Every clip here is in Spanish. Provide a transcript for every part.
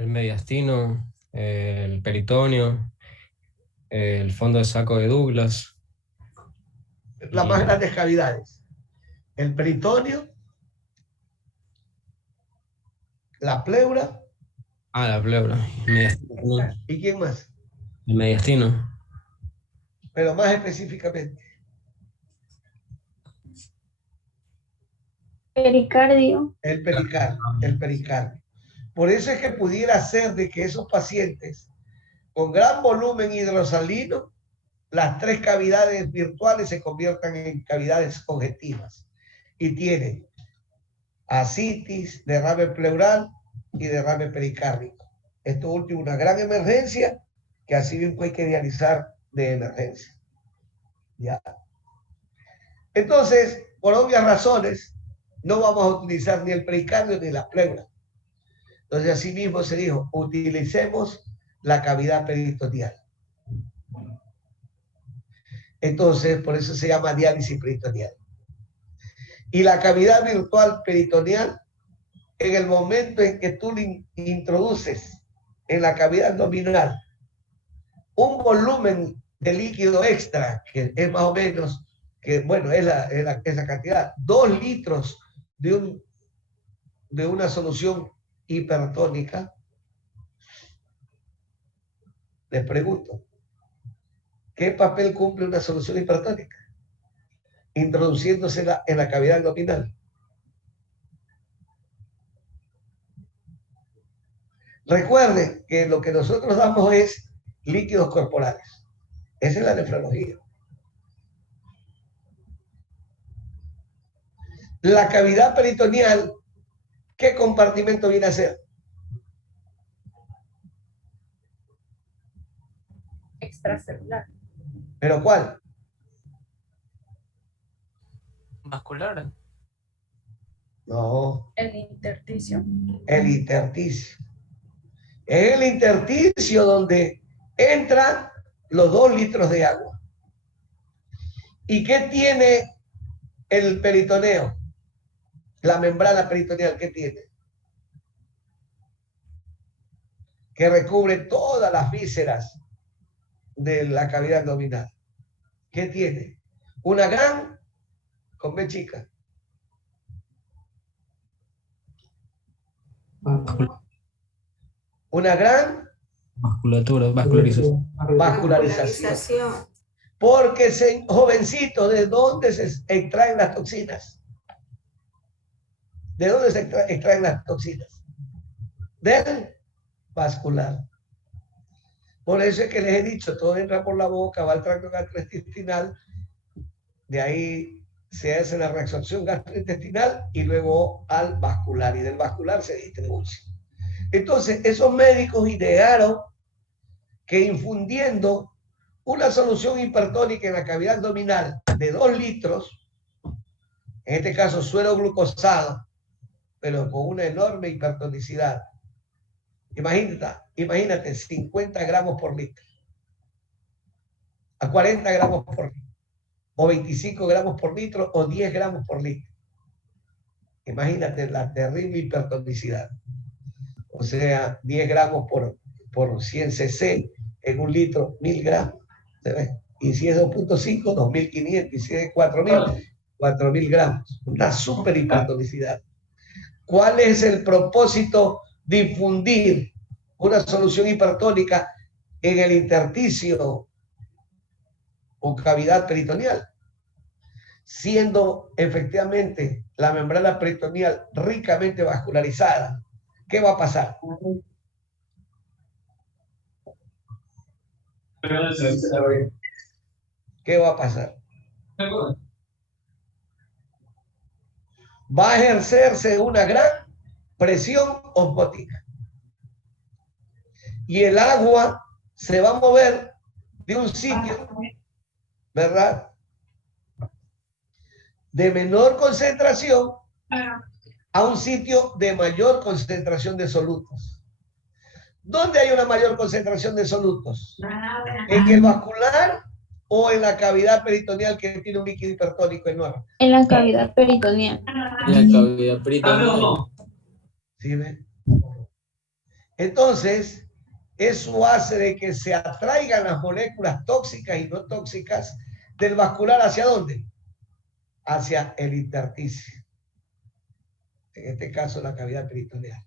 el mediastino, el peritoneo, el fondo de saco de Douglas. Las más grandes cavidades. El peritoneo, la pleura. La pleura. ¿Y quién más? El mediastino. Pero más específicamente. Pericardio. El pericardio. Por eso es que pudiera ser de que esos pacientes con gran volumen hidrosalino, las tres cavidades virtuales se conviertan en cavidades congestivas y tienen ascitis, derrame pleural y derrame pericárdico. Esto último, una gran emergencia que así mismo hay que dializar de emergencia. ¿Ya? Entonces, por obvias razones, no vamos a utilizar ni el pericardio ni la pleura. Entonces, así mismo se dijo, utilicemos la cavidad peritoneal. Entonces, por eso se llama diálisis peritoneal. Y la cavidad virtual peritoneal, en el momento en que tú le introduces en la cavidad abdominal un volumen de líquido extra, que es más o menos, que bueno, es la cantidad, 2 litros de una solución hipertónica, les pregunto, ¿qué papel cumple una solución hipertónica? Introduciéndose en la cavidad abdominal. Recuerden que lo que nosotros damos es líquidos corporales. Esa es la nefrología. La cavidad peritoneal, ¿qué compartimento viene a ser? Extracelular. ¿Pero cuál? Vascular. No. El intersticio. El intersticio. Es el intersticio donde entran los 2 litros de agua. ¿Y qué tiene el peritoneo? La membrana peritoneal, ¿qué tiene? Que recubre todas las vísceras de la cavidad abdominal. ¿Qué tiene? Una gran, con B chica. Una gran vascularización. Porque, jovencito, ¿de dónde se extraen las toxinas? ¿De dónde se extraen las toxinas? Del vascular. Por eso es que les he dicho, todo entra por la boca, va al tracto gastrointestinal, de ahí se hace la reabsorción gastrointestinal y luego al vascular, y del vascular se distribuye. Entonces, esos médicos idearon que infundiendo una solución hipertónica en la cavidad abdominal de 2 litros, en este caso suero glucosado, pero con una enorme hipertonicidad. Imagínate 50 gramos por litro, a 40 gramos por litro, o 25 gramos por litro, o 10 gramos por litro. Imagínate la terrible hipertonicidad. O sea, 10 gramos por 100 cc en un litro, 1000 gramos. ¿Se ve? Y si es 2.5, 2500. Y si es 4000 gramos. Una super hipertonicidad. ¿Cuál es el propósito de infundir una solución hipertónica en el intersticio o cavidad peritoneal? Siendo efectivamente la membrana peritoneal ricamente vascularizada, ¿qué va a pasar? ¿Qué va a pasar? Va a ejercerse una gran presión osmótica. Y el agua se va a mover de un sitio, ¿verdad?, de menor concentración a un sitio de mayor concentración de solutos. ¿Dónde hay una mayor concentración de solutos? ¿En el vascular o en la cavidad peritoneal que tiene un líquido hipertónico enorme? En la cavidad peritoneal. En la cavidad peritoneal. ¿Sí ven? Entonces, eso hace de que se atraigan las moléculas tóxicas y no tóxicas del vascular ¿hacia dónde? Hacia el intersticio. En este caso, la cavidad peritoneal.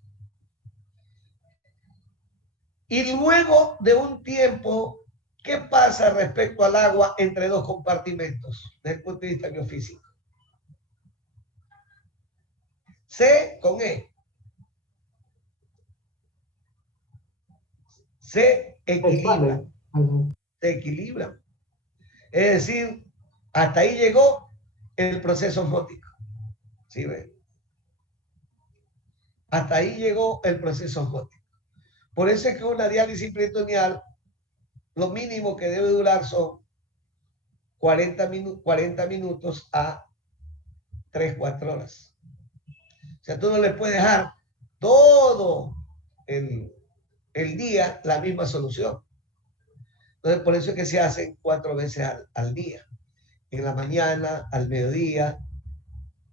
Y luego de un tiempo, ¿qué pasa respecto al agua entre dos compartimentos desde el punto de vista biofísico? C con E. Se equilibra. Se equilibra. Es decir, hasta ahí llegó el proceso osmótico. ¿Sí ven? Hasta ahí llegó el proceso osmótico. Por eso es que una diálisis peritoneal, lo mínimo que debe durar son 40 minutos a 3-4 horas. O sea, tú no le puedes dejar todo el día la misma solución. Entonces, por eso es que se hacen 4 veces al día. En la mañana, al mediodía,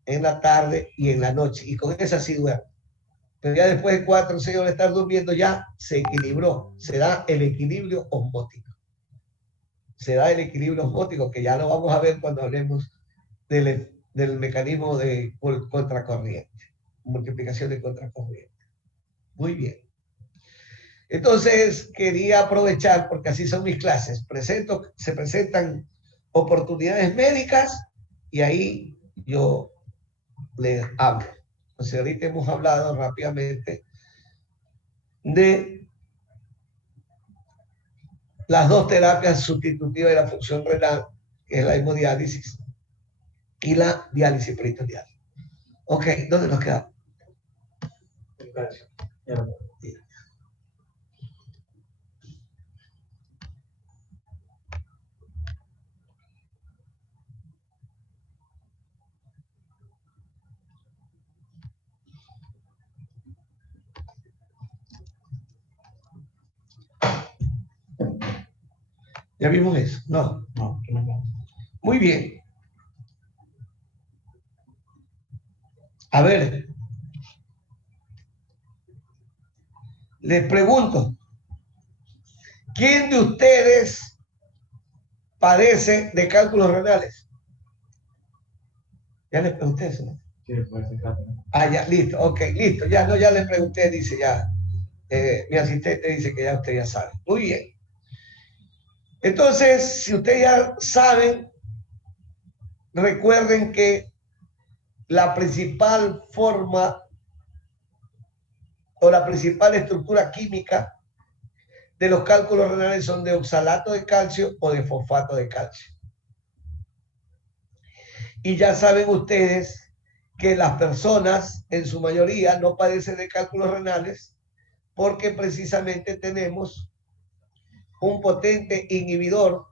en la tarde y en la noche. Y con esa sí duerme. Pero ya después de 4 o 6 horas de estar durmiendo, ya se equilibró. Se da el equilibrio osmótico. Se da el equilibrio osmótico, que ya lo vamos a ver cuando hablemos del mecanismo de contracorriente. Multiplicación de contracorriente. Muy bien. Entonces, quería aprovechar, porque así son mis clases, se presentan oportunidades médicas y ahí yo les hablo. Entonces, ahorita hemos hablado rápidamente de las 2 terapias sustitutivas de la función renal, que es la hemodiálisis y la diálisis peritoneal. Ok, ¿dónde nos quedamos? El calcio. ¿Ya vimos eso? No. Muy bien. A ver. Les pregunto. ¿Quién de ustedes padece de cálculos renales? Ya les pregunté eso, ¿no? Sí, puede ser claro. Ah, ya, listo. Ok, listo. Ya, no, ya les pregunté, dice ya. Mi asistente dice que ya usted ya sabe. Muy bien. Entonces, si ustedes ya saben, recuerden que la principal forma o la principal estructura química de los cálculos renales son de oxalato de calcio o de fosfato de calcio. Y ya saben ustedes que las personas en su mayoría no padecen de cálculos renales porque precisamente tenemos un potente inhibidor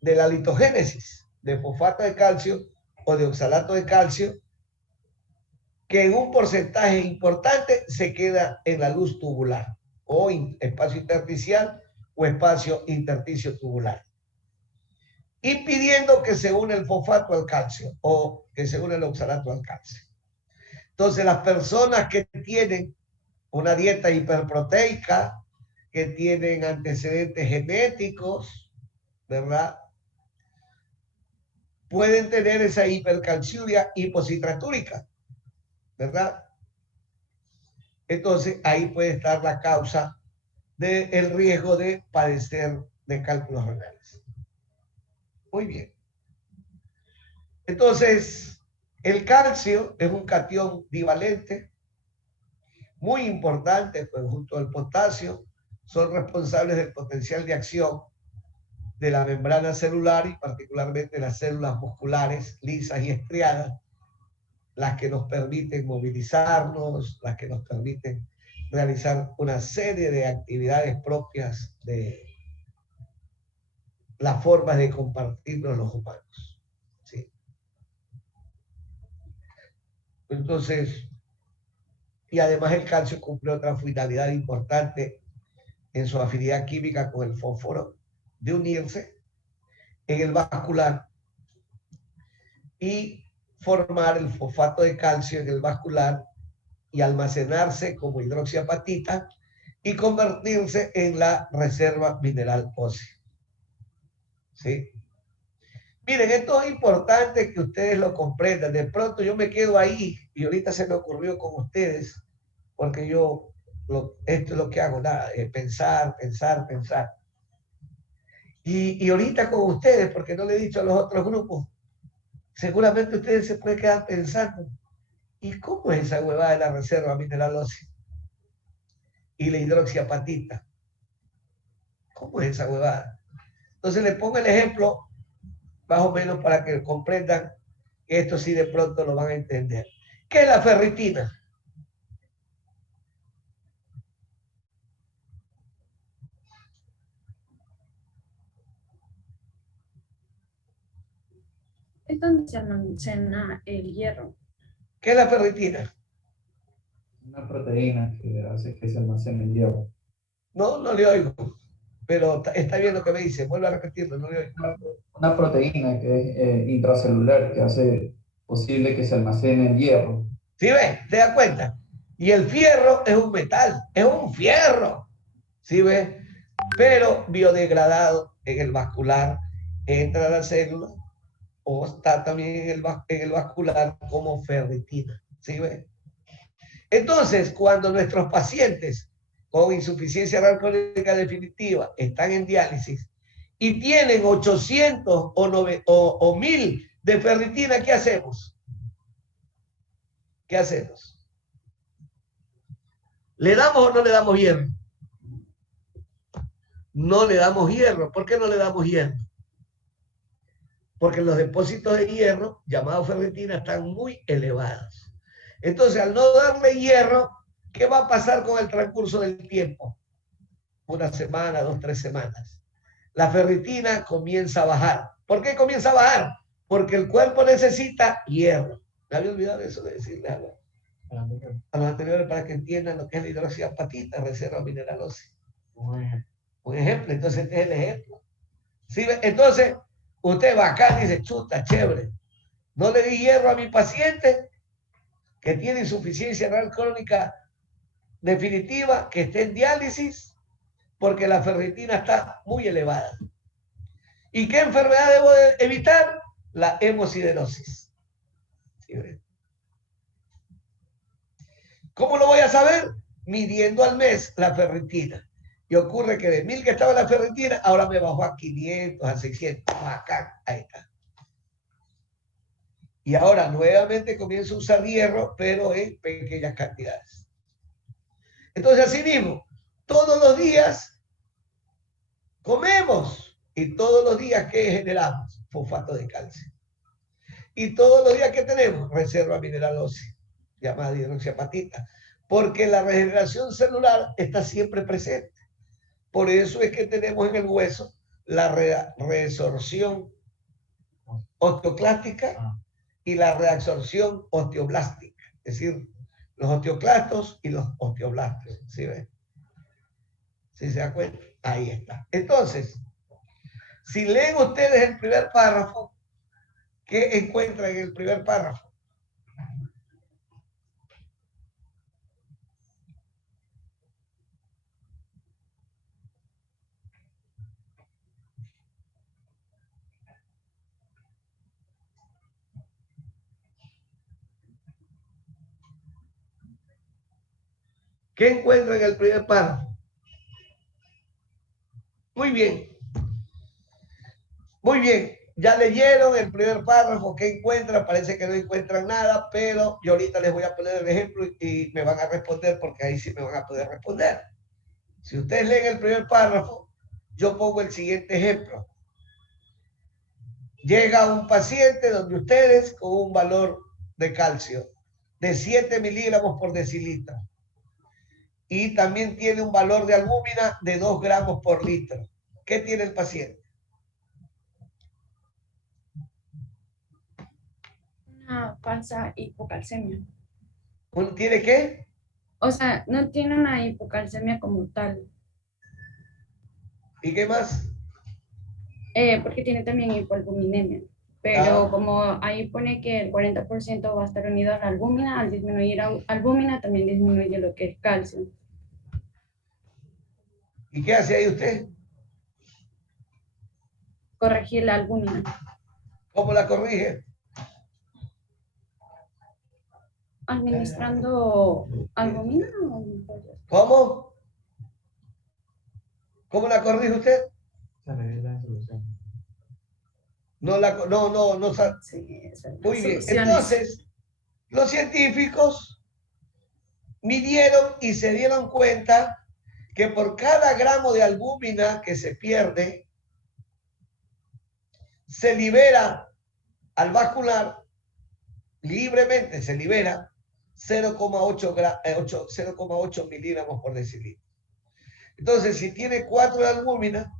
de la litogénesis de fosfato de calcio o de oxalato de calcio, que en un porcentaje importante se queda en la luz tubular o espacio intersticial o espacio intersticio tubular, impidiendo que se une el fosfato al calcio o que se une el oxalato al calcio. Entonces, las personas que tienen una dieta hiperproteica, que tienen antecedentes genéticos, ¿verdad? Pueden tener esa hipercalciuria hipocitratúrica, ¿verdad? Entonces, ahí puede estar la causa del riesgo de padecer de cálculos renales. Muy bien. Entonces, el calcio es un catión divalente muy importante, pues junto al potasio son responsables del potencial de acción de la membrana celular y particularmente las células musculares lisas y estriadas, las que nos permiten movilizarnos, las que nos permiten realizar una serie de actividades propias de las formas de compartirnos los humanos. ¿Sí? Entonces, y además el calcio cumple otra finalidad importante en su afinidad química con el fósforo, de unirse en el vascular y formar el fosfato de calcio en el vascular y almacenarse como hidroxiapatita y convertirse en la reserva mineral ósea. ¿Sí? Miren, esto es importante que ustedes lo comprendan. De pronto yo me quedo ahí y ahorita se me ocurrió con ustedes, porque esto es lo que hago, nada, pensar. Y ahorita con ustedes, porque no le he dicho a los otros grupos, seguramente ustedes se pueden quedar pensando, ¿y cómo es esa huevada de la reserva mineral ósea? Y la hidroxiapatita. ¿Cómo es esa huevada? Entonces les pongo el ejemplo, más o menos para que comprendan que esto sí de pronto lo van a entender. ¿Qué es la ferritina? Es donde se almacena el hierro. ¿Qué es la ferritina? Una proteína que hace que se almacene el hierro. No le oigo, pero está bien lo que me dice. Vuelvo a repetirlo, no le oigo. Una proteína que es intracelular que hace posible que se almacene el hierro. ¿Sí ves? ¿Te das cuenta? Y el fierro es un metal, es un fierro. ¿Sí ves? Pero biodegradado en el vascular, entra a la célula o está también en el vascular como ferritina. ¿Sí ves? Entonces, cuando nuestros pacientes con insuficiencia renal crónica definitiva están en diálisis y tienen 800 o 1000 de ferritina, ¿qué hacemos? ¿Qué hacemos? ¿Le damos o no le damos hierro? No le damos hierro. ¿Por qué no le damos hierro? Porque los depósitos de hierro, llamados ferritina, están muy elevados. Entonces, al no darle hierro, ¿qué va a pasar con el transcurso del tiempo? Una semana, 2, 3 semanas. La ferritina comienza a bajar. ¿Por qué comienza a bajar? Porque el cuerpo necesita hierro. Me había olvidado eso de decirle a los anteriores para que entiendan lo que es la hidroxiapatita, reserva mineral ósea. Un ejemplo, entonces este es el ejemplo. ¿Sí? Entonces, usted va acá y dice, chuta, chévere. No le di hierro a mi paciente que tiene insuficiencia renal crónica definitiva, que esté en diálisis, porque la ferritina está muy elevada. ¿Y qué enfermedad debo de evitar? La hemosiderosis. ¿Sí? ¿Cómo lo voy a saber? Midiendo al mes la ferritina. Y ocurre que de 1000 que estaba la ferritina, ahora me bajó a 500, a 600, acá, ahí está. Y ahora nuevamente comienzo a usar hierro, pero en pequeñas cantidades. Entonces, así mismo, todos los días comemos y todos los días ¿qué generamos? Fosfato de calcio. Y todos los días que tenemos reserva mineral ósea, llamada hidroxiapatita, porque la regeneración celular está siempre presente. Por eso es que tenemos en el hueso la resorción osteoclástica y la reabsorción osteoblástica, es decir, los osteoclastos y los osteoblastos. ¿Sí ven? ¿Sí se da cuenta? Ahí está. Entonces, si leen ustedes el primer párrafo, ¿qué encuentran en el primer párrafo? ¿Qué encuentran en el primer párrafo? Muy bien. Muy bien. Ya leyeron el primer párrafo. ¿Qué encuentran? Parece que no encuentran nada, pero yo ahorita les voy a poner el ejemplo y me van a responder porque ahí sí me van a poder responder. Si ustedes leen el primer párrafo, yo pongo el siguiente ejemplo. Llega un paciente donde ustedes con un valor de calcio de 7 miligramos por decilitro y también tiene un valor de albúmina de 2 gramos por litro. ¿Qué tiene el paciente? Una falsa hipocalcemia. ¿Tiene qué? O sea, no tiene una hipocalcemia como tal. ¿Y qué más? Porque tiene también hipoalbuminemia. Pero como ahí pone que el 40% va a estar unido a la albúmina, al disminuir albúmina también disminuye lo que es calcio. ¿Y qué hace ahí usted? Corregir la albúmina. ¿Cómo la corrige? Administrando albúmina. ¿Cómo? ¿Cómo la corrige usted? No. Sí, Muy bien. Entonces, los científicos midieron y se dieron cuenta que por cada gramo de albúmina que se pierde, se libera al vascular, libremente se libera 0,8 miligramos por decilitro. Entonces, si tiene 4 de albúmina,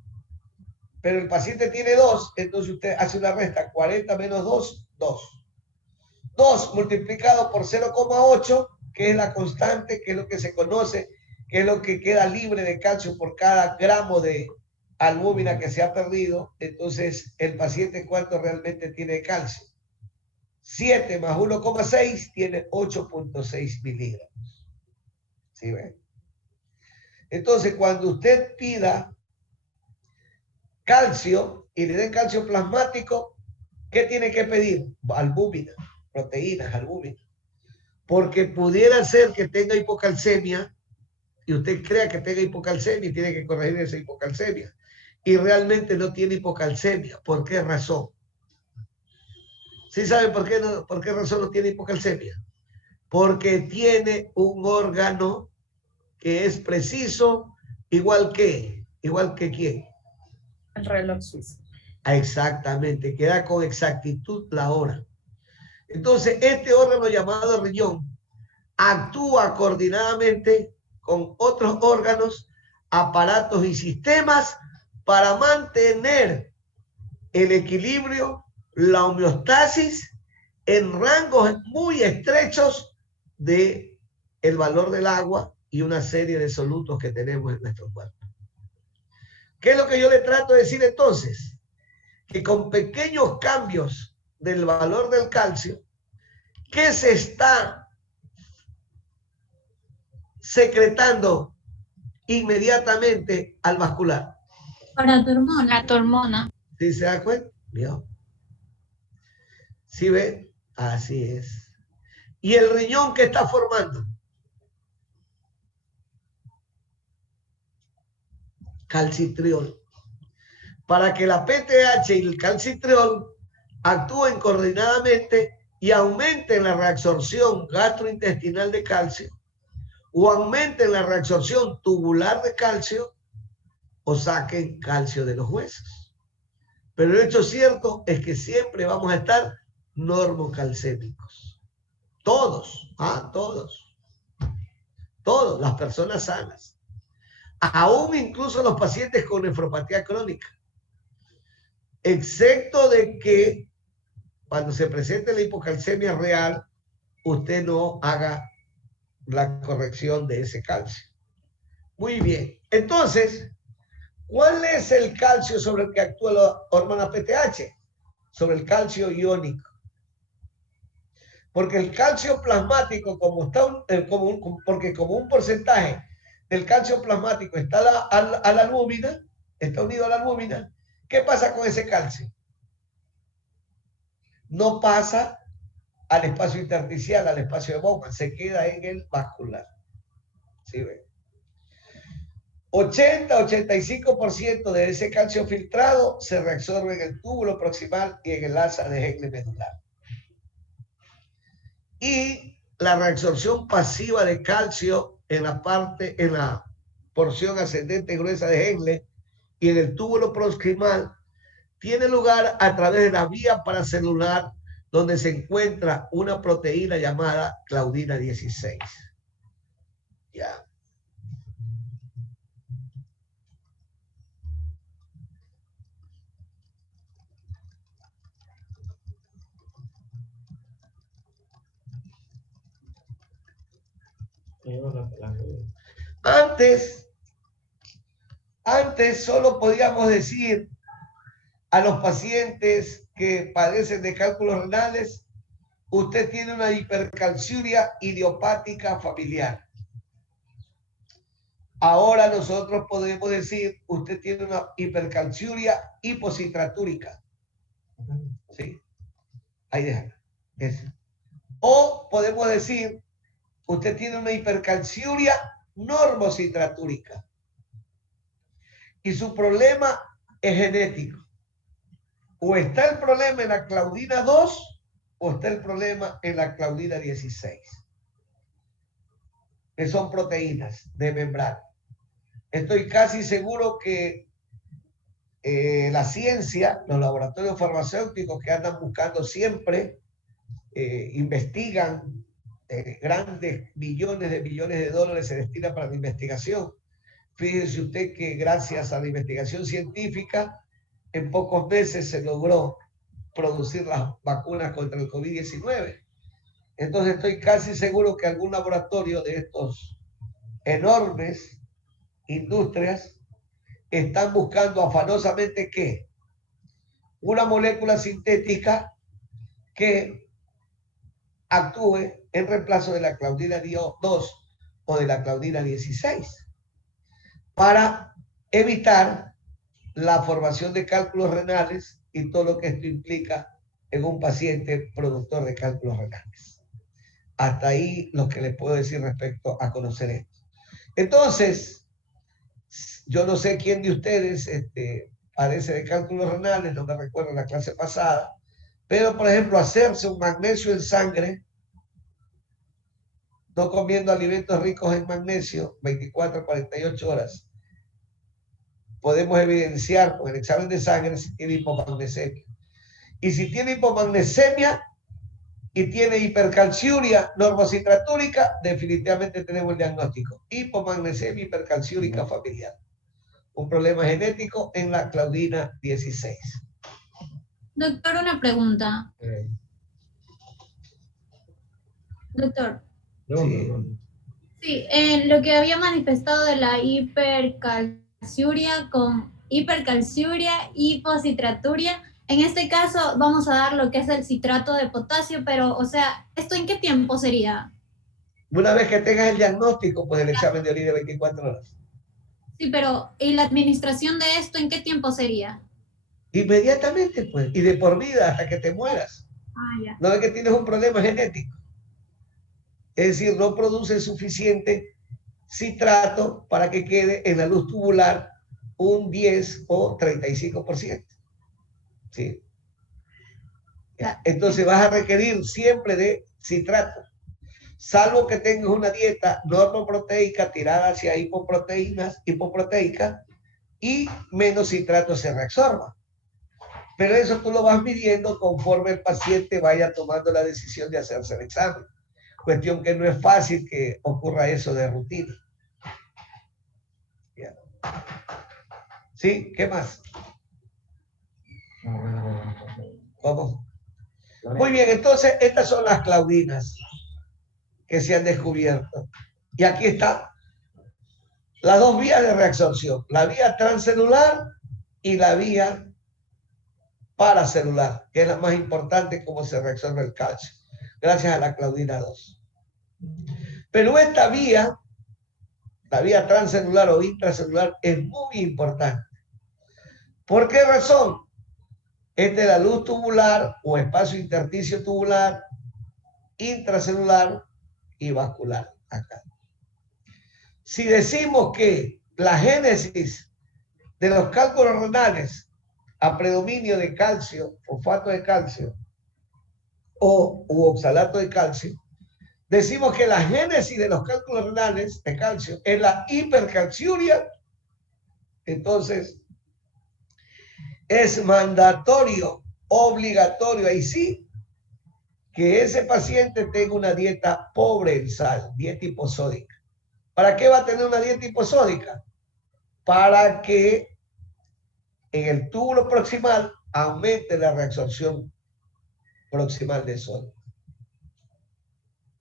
pero el paciente tiene 2, entonces usted hace una resta, 40 menos 2, 2. 2 multiplicado por 0,8, que es la constante, que es lo que se conoce, que es lo que queda libre de calcio por cada gramo de albúmina que se ha perdido. Entonces, el paciente, ¿cuánto realmente tiene de calcio? 7 más 1,6 tiene 8,6 miligramos. ¿Sí ven? Entonces, cuando usted pida calcio y le den calcio plasmático, ¿qué tiene que pedir? Albúmina, proteínas, albúmina. Porque pudiera ser que tenga hipocalcemia y usted crea que tenga hipocalcemia y tiene que corregir esa hipocalcemia. Y realmente no tiene hipocalcemia. ¿Por qué razón? ¿Sí saben por qué razón no tiene hipocalcemia? Porque tiene un órgano que es preciso, igual que ¿quién? El reloj suizo. Exactamente, que da con exactitud la hora. Entonces, este órgano llamado riñón actúa coordinadamente con otros órganos, aparatos y sistemas para mantener el equilibrio, la homeostasis en rangos muy estrechos de el valor del agua y una serie de solutos que tenemos en nuestro cuerpo. ¿Qué es lo que yo le trato de decir entonces? Que con pequeños cambios del valor del calcio, ¿qué se está secretando inmediatamente al vascular? Para tu hormona. Tu hormona. ¿Sí se da cuenta? ¿Vio? ¿Sí ve? Así es. ¿Y el riñón qué está formando? Calcitriol. Para que la PTH y el calcitriol actúen coordinadamente y aumenten la reabsorción gastrointestinal de calcio o aumenten la reabsorción tubular de calcio o saquen calcio de los huesos. Pero el hecho cierto es que siempre vamos a estar normocalcémicos. Todos, todos, las personas sanas. Aún incluso los pacientes con nefropatía crónica. Excepto de que cuando se presente la hipocalcemia real, usted no haga la corrección de ese calcio. Muy bien. Entonces, ¿cuál es el calcio sobre el que actúa la hormona PTH? Sobre el calcio iónico. Porque el calcio plasmático, porque como un porcentaje del calcio plasmático está a la albúmina, está unido a la albúmina, ¿qué pasa con ese calcio? No pasa al espacio intersticial, al espacio de Bowman, se queda en el vascular. ¿Sí ven? 80-85% de ese calcio filtrado se reabsorbe en el túbulo proximal y en el asa de Henle medular. Y la reabsorción pasiva de calcio en la porción ascendente gruesa de Henle y en el túbulo proximal tiene lugar a través de la vía paracelular donde se encuentra una proteína llamada claudina 16. Ya. Antes solo podíamos decir a los pacientes que padecen de cálculos renales, usted tiene una hipercalciuria idiopática familiar. Ahora nosotros podemos decir, usted tiene una hipercalciuria hipositratúrica. Sí, ahí déjala. O podemos decir, usted tiene una hipercalciuria normocitratúrica. Y su problema es genético. O está el problema en la claudina 2 o está el problema en la claudina 16. Que son proteínas de membrana. Estoy casi seguro que la ciencia, los laboratorios farmacéuticos que andan buscando siempre, investigan, grandes millones de dólares se destinan para la investigación. Fíjese usted que gracias a la investigación científica, en pocos meses se logró producir las vacunas contra el COVID-19. Entonces estoy casi seguro que algún laboratorio de estos enormes industrias están buscando afanosamente ¿qué? Una molécula sintética que actúe en reemplazo de la claudina 2 o de la claudina 16 para evitar la formación de cálculos renales y todo lo que esto implica en un paciente productor de cálculos renales. Hasta ahí lo que les puedo decir respecto a conocer esto. Entonces, yo no sé quién de ustedes padece de cálculos renales, no me recuerdo la clase pasada, pero por ejemplo, hacerse un magnesio en sangre, no comiendo alimentos ricos en magnesio, 24 a 48 horas, podemos evidenciar con el examen de sangre si tiene hipomagnesemia. Y si tiene hipomagnesemia y tiene hipercalciuria normocitratúrica, definitivamente tenemos el diagnóstico. Hipomagnesemia hipercalciúrica familiar. Un problema genético en la claudina 16. Doctor, una pregunta. Doctor. Sí, lo que había manifestado de la hipercalciuria con hipercalciuria y hiposcitraturia, en este caso vamos a dar lo que es el citrato de potasio, pero, o sea, ¿esto en qué tiempo sería? Una vez que tengas el diagnóstico, pues el examen de orina de 24 horas. Sí, pero ¿y la administración de esto en qué tiempo sería? Inmediatamente, pues, y de por vida hasta que te mueras. Ya. No es que tienes un problema genético. Es decir, no produce suficiente citrato para que quede en la luz tubular un 10 o 35%. ¿Sí? Entonces vas a requerir siempre de citrato, salvo que tengas una dieta normoproteica tirada hacia hipoproteica y menos citrato se reabsorba. Pero eso tú lo vas midiendo conforme el paciente vaya tomando la decisión de hacerse el examen. Cuestión que no es fácil que ocurra eso de rutina. Ya. ¿Sí? ¿Qué más? Vamos. Muy bien, entonces estas son las claudinas que se han descubierto. Y aquí están las dos vías de reabsorción, la vía transcelular y la vía paracelular, que es la más importante como se reabsorbe el calcio, gracias a la claudina 2. Pero esta vía, la vía transcelular o intracelular, es muy importante. ¿Por qué razón? Es de la luz tubular o espacio intersticio tubular, intracelular y vascular. Acá. Si decimos que la génesis de los cálculos renales a predominio de calcio, fosfato de calcio o oxalato de calcio, decimos que la génesis de los cálculos renales de calcio es la hipercalciuria, entonces es mandatorio, obligatorio, ahí sí, que ese paciente tenga una dieta pobre en sal, dieta hiposódica. ¿Para qué va a tener una dieta hiposódica? Para que en el túbulo proximal aumente la reabsorción proximal de sodio.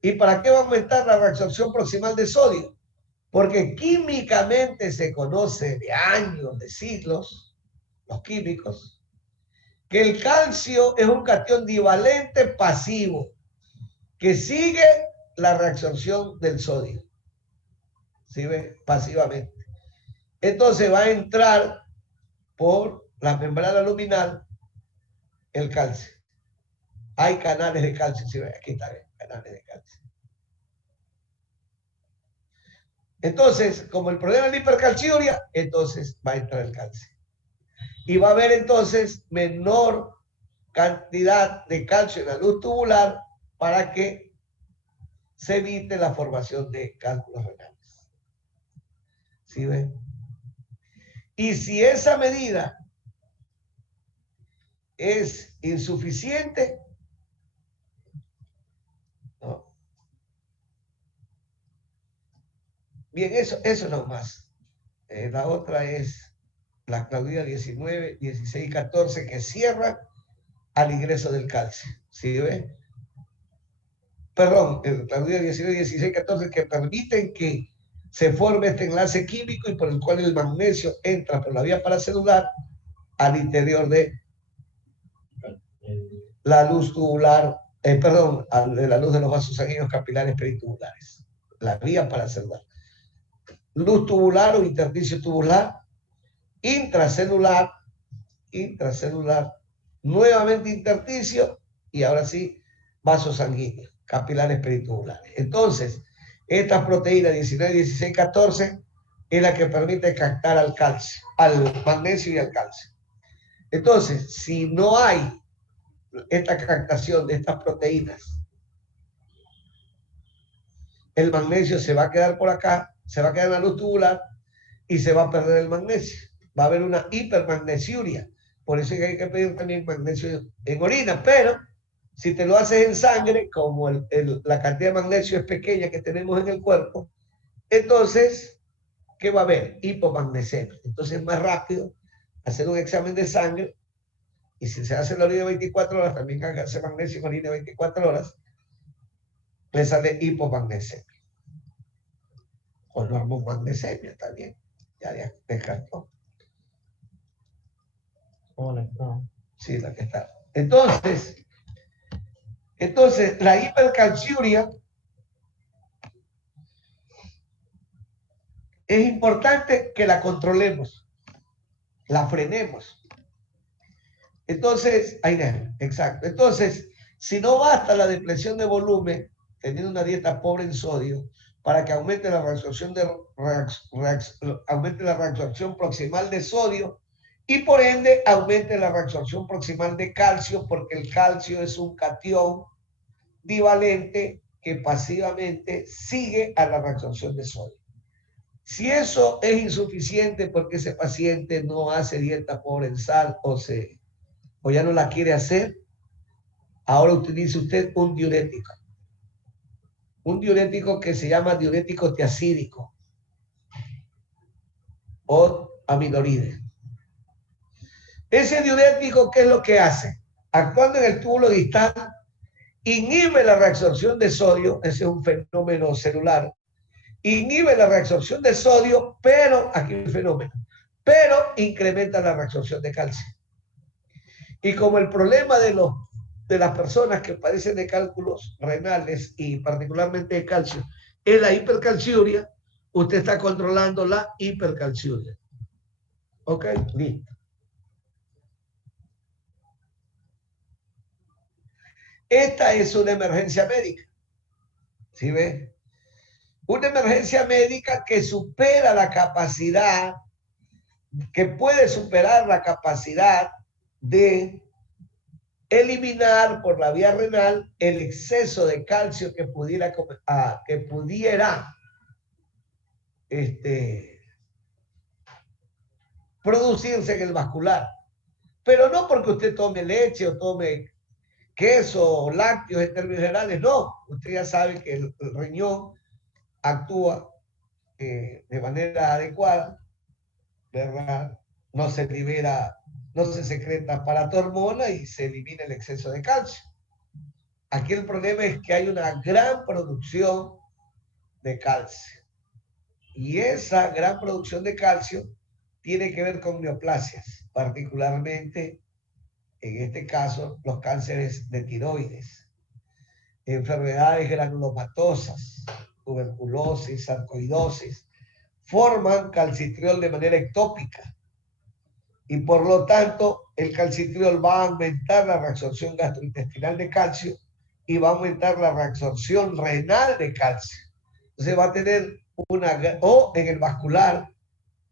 ¿Y para qué va a aumentar la reabsorción proximal de sodio? Porque químicamente se conoce de años, de siglos, los químicos, que el calcio es un catión divalente pasivo que sigue la reabsorción del sodio. ¿Sí ve? Pasivamente. Entonces va a entrar por la membrana luminal el calcio. Hay canales de calcio, ¿sí ve? Aquí está, canales de calcio. Entonces, como el problema es la hipercalciuria, entonces va a entrar el calcio. Y va a haber entonces menor cantidad de calcio en la luz tubular para que se evite la formación de cálculos renales. ¿Sí ven? Y si esa medida es insuficiente, ¿no? Bien, eso no más. La otra es la claudía 19, 16 y 14 que cierra al ingreso del calcio. ¿Sí ve? Perdón, la claudía 19, 16 y 14 que permiten que se forme este enlace químico y por el cual el magnesio entra por la vía paracelular al interior de la luz tubular, perdón, de la luz de los vasos sanguíneos capilares peritubulares, la vía paracelular. Luz tubular o intersticio tubular, intracelular, nuevamente intersticio y ahora sí vasos sanguíneos capilares peritubulares. Entonces, esta proteína 19, 16, 14 es la que permite captar al calcio, al magnesio y al calcio. Entonces, si no hay esta captación de estas proteínas, el magnesio se va a quedar por acá, se va a quedar en la luz tubular y se va a perder el magnesio. Va a haber una hipermagnesiuria. Por eso hay que pedir también magnesio en orina, pero si te lo haces en sangre, como la cantidad de magnesio es pequeña que tenemos en el cuerpo, entonces, ¿qué va a haber? Hipomagnesemia. Entonces es más rápido hacer un examen de sangre y si se hace la orina 24 horas, también hace magnesio en orina 24 horas, le sale hipomagnesemia. O normomagnesemia también. Ya descartó. Sí, la que está. Entonces, la hipercalciuria es importante que la controlemos, la frenemos. Entonces, ahí exacto. Entonces, si no basta la depresión de volumen, teniendo una dieta pobre en sodio, para que aumente la reabsorción aumente la reabsorción proximal de sodio y por ende aumente la reabsorción proximal de calcio, porque el calcio es un catión divalente que pasivamente sigue a la reabsorción de sodio. Si eso es insuficiente porque ese paciente no hace dieta pobre en sal o ya no la quiere hacer, ahora utilice usted un diurético. Un diurético que se llama diurético tiacídico o amiloride. Ese diurético, ¿qué es lo que hace? Actuando en el túbulo distal, inhibe la reabsorción de sodio, ese es un fenómeno celular, inhibe la reabsorción de sodio, pero, aquí hay un fenómeno, pero incrementa la reabsorción de calcio. Y como el problema de las personas que padecen de cálculos renales y particularmente de calcio es la hipercalciuria, usted está controlando la hipercalciuria. ¿Ok? Listo. Esta es una emergencia médica. ¿Sí ve? Una emergencia médica que supera la capacidad, que puede superar la capacidad de eliminar por la vía renal el exceso de calcio que pudiera producirse en el vascular. Pero no porque usted tome leche o tome queso o lácteos en términos generales, no. Usted ya sabe que el riñón actúa de manera adecuada, ¿verdad? No se libera, no se secreta paratormona y se elimina el exceso de calcio. Aquí el problema es que hay una gran producción de calcio. Y esa gran producción de calcio tiene que ver con neoplasias, particularmente, en este caso, los cánceres de tiroides, enfermedades granulomatosas, tuberculosis, sarcoidosis, forman calcitriol de manera ectópica. Y por lo tanto, el calcitriol va a aumentar la reabsorción gastrointestinal de calcio y va a aumentar la reabsorción renal de calcio. Entonces va a tener o en el vascular,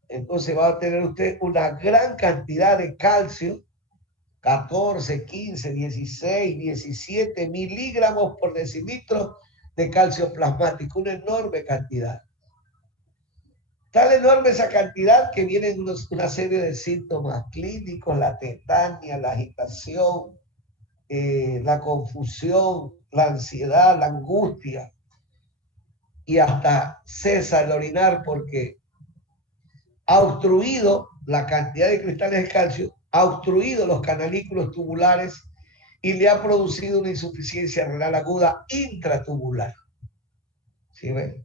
entonces va a tener usted una gran cantidad de calcio, 14, 15, 16, 17 miligramos por decilitro de calcio plasmático, una enorme cantidad. Tal enorme esa cantidad que vienen una serie de síntomas clínicos, la tetania, la agitación, la confusión, la ansiedad, la angustia, y hasta cesa el orinar porque ha obstruido la cantidad de cristales de calcio, ha obstruido los canalículos tubulares y le ha producido una insuficiencia renal aguda intratubular. ¿Sí ven?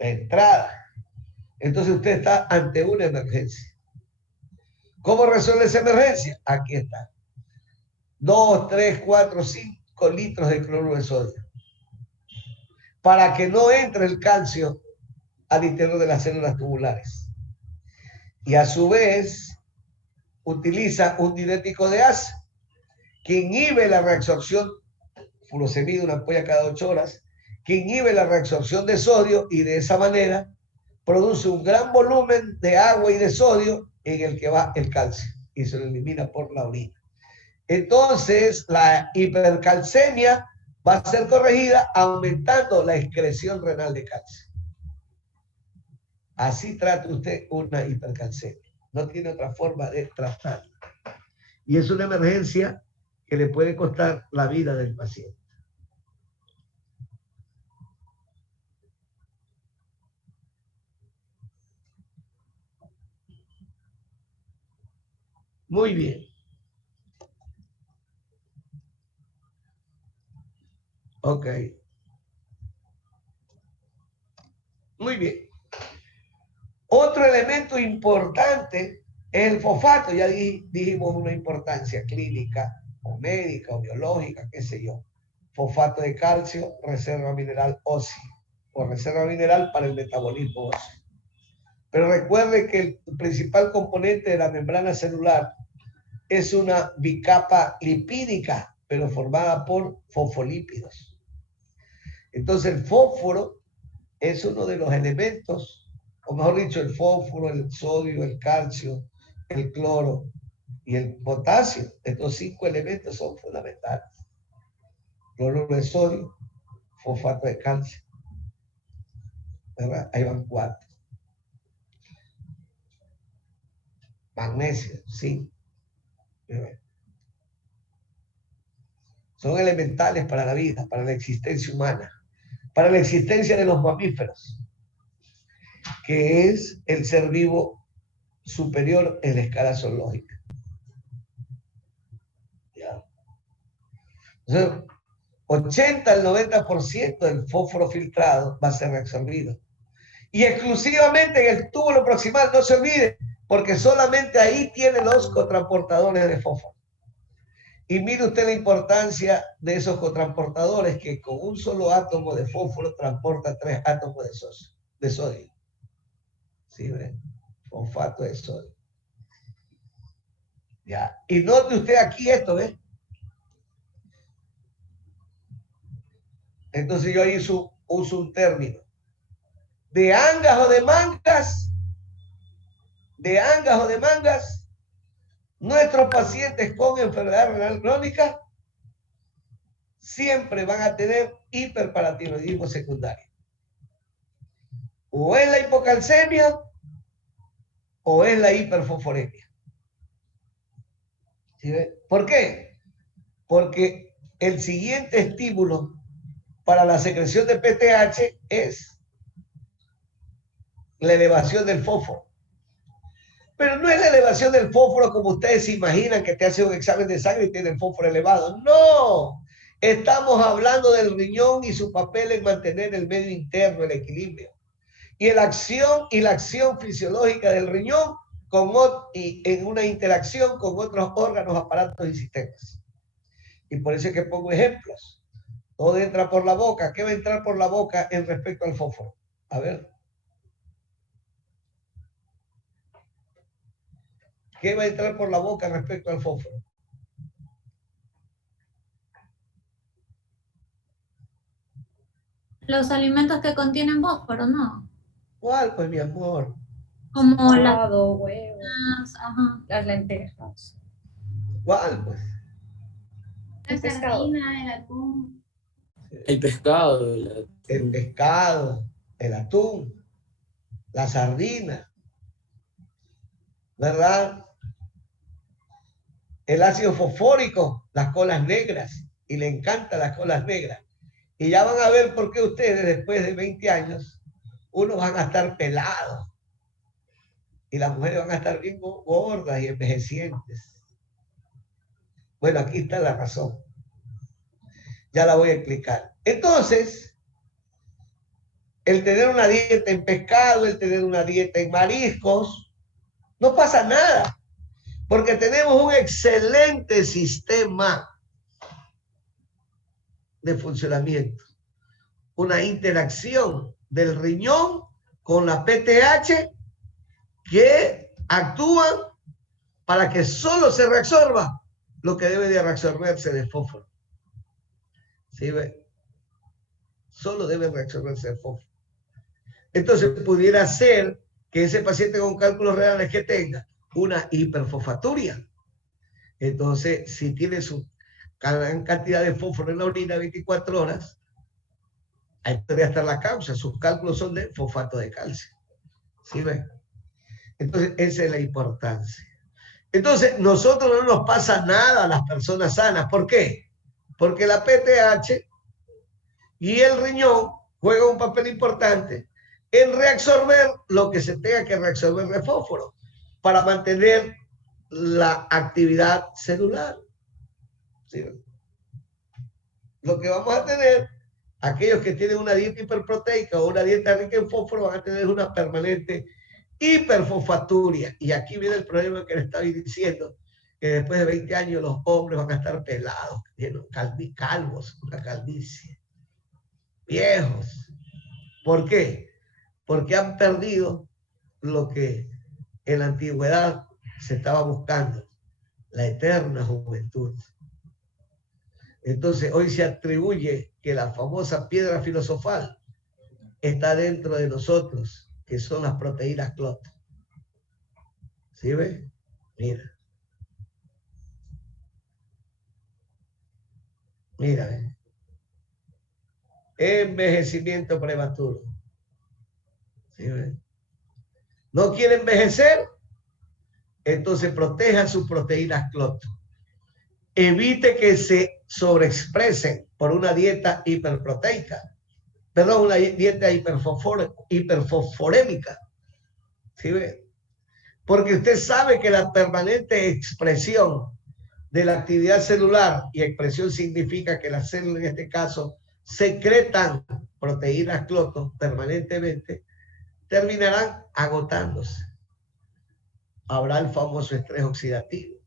La entrada. Entonces usted está ante una emergencia. ¿Cómo resuelve esa emergencia? Aquí está. 2, 3, 4, 5 litros de cloruro de sodio. Para que no entre el calcio al interior de las células tubulares. Y a su vez, utiliza un diurético de asa que inhibe la reabsorción, furosemida, una ampolla cada 8 horas, que inhibe la reabsorción de sodio y de esa manera produce un gran volumen de agua y de sodio en el que va el calcio y se lo elimina por la orina. Entonces, la hipercalcemia va a ser corregida aumentando la excreción renal de calcio. Así trata usted una hipercalcemia. No tiene otra forma de tratarla. Y es una emergencia que le puede costar la vida del paciente. Muy bien. Ok. Muy bien. Otro elemento importante es el fosfato. Ya dijimos una importancia clínica o médica o biológica, qué sé yo. Fosfato de calcio, reserva mineral ósea o reserva mineral para el metabolismo óseo. Pero recuerde que el principal componente de la membrana celular es una bicapa lipídica, pero formada por fosfolípidos. Entonces el fósforo es uno de los elementos, o mejor dicho, el fósforo, el sodio, el calcio, el cloro y el potasio. Estos 5 elementos son fundamentales. Cloruro de sodio, fosfato de calcio. ¿Verdad? Ahí van 4. Magnesio, zinc. Son elementales para la vida, para la existencia humana, para la existencia de los mamíferos, que es el ser vivo superior en la escala zoológica. ¿Ya? Entonces, 80 al 90% del fósforo filtrado va a ser reabsorbido. Y exclusivamente en el túbulo proximal, no se olvide, porque solamente ahí tiene los cotransportadores de fósforo. Y mire usted la importancia de esos cotransportadores que con un solo átomo de fósforo transporta 3 átomos de sodio. ¿Sí ven? Fosfato de sodio. Ya. Y note usted aquí esto, ¿ves? Entonces yo ahí uso un término. De angas o de mangas, nuestros pacientes con enfermedad renal crónica siempre van a tener hiperparatiroidismo secundario. O es la hipocalcemia o es la hiperfosforemia. ¿Sí? ¿Por qué? Porque el siguiente estímulo para la secreción de PTH es la elevación del fósforo. Pero no es la elevación del fósforo como ustedes se imaginan, que te hace un examen de sangre y tiene el fósforo elevado. No, estamos hablando del riñón y su papel en mantener el medio interno, el equilibrio. Y la acción fisiológica del riñón y en una interacción con otros órganos, aparatos y sistemas. Y por eso es que pongo ejemplos. Todo entra por la boca. ¿Qué va a entrar por la boca en respecto al fósforo? A ver. ¿Qué va a entrar por la boca respecto al fósforo? Los alimentos que contienen fósforo, ¿no? ¿Cuál, pues, mi amor? Como Pescado, huevos, ajá. las lentejas. ¿Cuál, pues? La sardina, el atún. El pescado. El pescado, el atún, la sardina, ¿verdad? El ácido fosfórico, las colas negras, y le encantan las colas negras. Y ya van a ver por qué ustedes, después de 20 años, unos van a estar pelados y las mujeres van a estar bien gordas y envejecientes. Bueno, aquí está la razón. Ya la voy a explicar. Entonces, el tener una dieta en pescado, el tener una dieta en mariscos, no pasa nada, porque tenemos un excelente sistema de funcionamiento, una interacción del riñón con la PTH que actúan para que solo se reabsorba lo que debe de reabsorberse de fósforo. ¿Sí ve? Solo debe reabsorberse de fósforo. Entonces pudiera ser que ese paciente con cálculos renales que tenga una hiperfosfaturia. Entonces, si tiene su gran cantidad de fósforo en la orina 24 horas, ahí podría estar la causa. Sus cálculos son de fosfato de calcio. ¿Sí ven? Entonces, esa es la importancia. Entonces, nosotros no nos pasa nada a las personas sanas. ¿Por qué? Porque la PTH y el riñón juegan un papel importante en reabsorber lo que se tenga que reabsorber de fósforo para mantener la actividad celular. ¿Sí? Lo que vamos a tener, aquellos que tienen una dieta hiperproteica o una dieta rica en fósforo, van a tener una permanente hiperfosfaturia. Y aquí viene el problema que le estaba diciendo, que después de 20 años los hombres van a estar pelados, calvos, una calvicie, viejos. ¿Por qué? Porque han perdido lo que en la antigüedad se estaba buscando, la eterna juventud. Entonces hoy se atribuye que la famosa piedra filosofal está dentro de nosotros, que son las proteínas clot. ¿Sí ve? Mira. Mira. Envejecimiento prematuro. ¿Sí ve? ¿No quiere envejecer? Entonces proteja sus proteínas clot. Evite que se sobreexpresen por una dieta hiperproteica. Perdón, una dieta hiperfosforémica. ¿Sí ve? Porque usted sabe que la permanente expresión de la actividad celular, y expresión significa que las células en este caso secretan proteínas cloto permanentemente, terminarán agotándose. Habrá el famoso estrés oxidativo.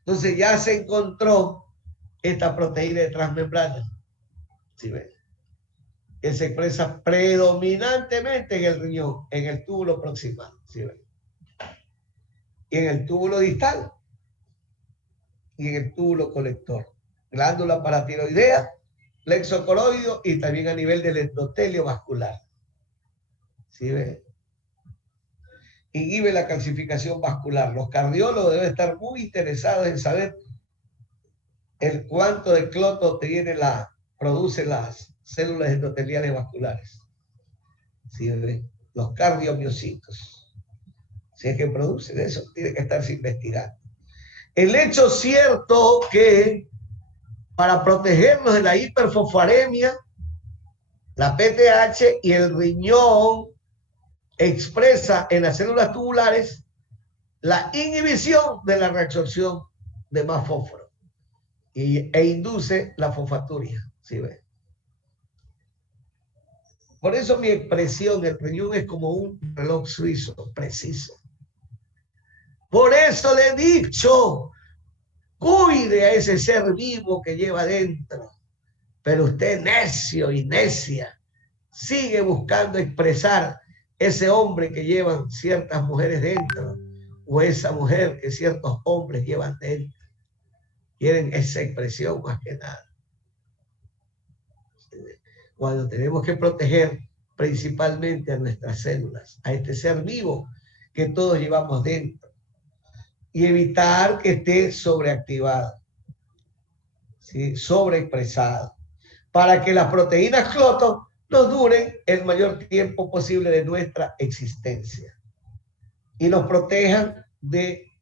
Entonces ya se encontró esta proteína de transmembrana. ¿Sí ven? Que se expresa predominantemente en el riñón, en el túbulo proximal. ¿Sí ven? Y en el túbulo distal y en el túbulo colector. Glándula paratiroidea, plexo coroideo y también a nivel del endotelio vascular. ¿Sí ven? Inhibe la calcificación vascular. Los cardiólogos deben estar muy interesados en saber el cuánto de cloto produce las células endoteliales vasculares. ¿Sí? Los cardiomiocitos. Si es que producen eso, tiene que estarse investigando. El hecho cierto que para protegernos de la hiperfosfaremia, la PTH y el riñón expresa en las células tubulares la inhibición de la reabsorción de más fósforo e induce la fosfaturia. ¿Sí ve? Por eso mi expresión, el riñón es como un reloj suizo, preciso. Por eso le he dicho, cuide a ese ser vivo que lleva adentro. Pero usted necio y necia sigue buscando expresar ese hombre que llevan ciertas mujeres dentro, o esa mujer que ciertos hombres llevan dentro. Quieren esa expresión más que nada. Cuando tenemos que proteger principalmente a nuestras células, a este ser vivo que todos llevamos dentro, y evitar que esté sobreactivado, ¿sí? Sobreexpresado, para que las proteínas cloto nos duren el mayor tiempo posible de nuestra existencia y nos protejan de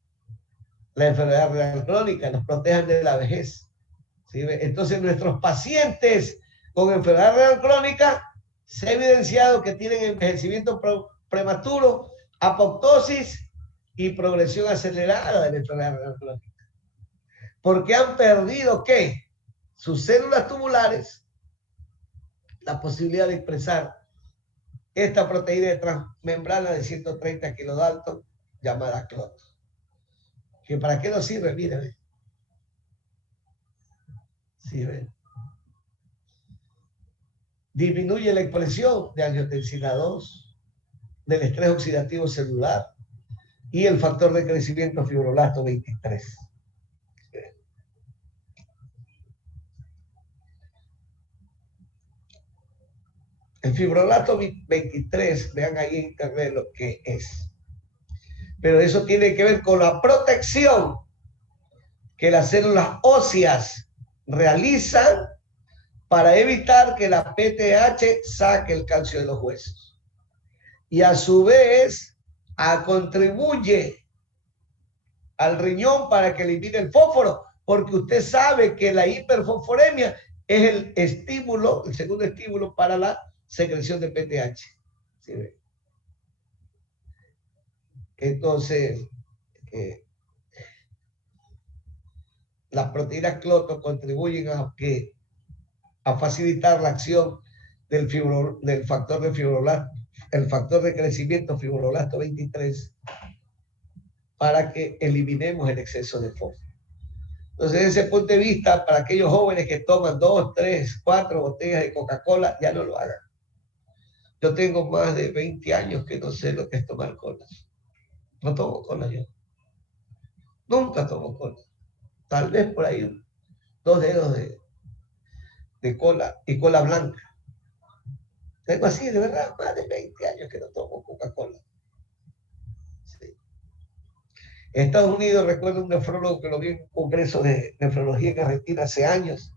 la enfermedad renal crónica, nos protejan de la vejez, ¿sí? Entonces nuestros pacientes con enfermedad renal crónica se ha evidenciado que tienen envejecimiento prematuro, apoptosis y progresión acelerada de la enfermedad renal crónica. Porque han perdido, ¿qué? Sus células tubulares, la posibilidad de expresar esta proteína de transmembrana de 130 kilodalton llamada cloto. ¿Que para qué nos sirve? Miren. Sí, ven. Disminuye la expresión de angiotensina 2, del estrés oxidativo celular y el factor de crecimiento fibroblasto 23. El fibroblasto 23, vean ahí en internet lo que es. Pero eso tiene que ver con la protección que las células óseas realizan para evitar que la PTH saque el calcio de los huesos. Y a su vez, contribuye al riñón para que elimine el fósforo, porque usted sabe que la hiperfosforemia es el estímulo, el segundo estímulo para la secreción de PTH. ¿Sí? Entonces, las proteínas cloto contribuyen a facilitar la acción del factor de fibroblasto, el factor de crecimiento fibroblasto 23, para que eliminemos el exceso de fósforo. Entonces, desde ese punto de vista, para aquellos jóvenes que toman 2, 3, 4 botellas de Coca-Cola, ya no lo hagan. Yo tengo más de 20 años que no sé lo que es tomar cola. No tomo cola yo. Nunca tomo cola. Tal vez por ahí 2 dedos de cola y cola blanca. Tengo así, de verdad, más de 20 años que no tomo Coca-Cola. Sí. En Estados Unidos recuerdo un nefrólogo que lo vi en un congreso de nefrología en Argentina hace años.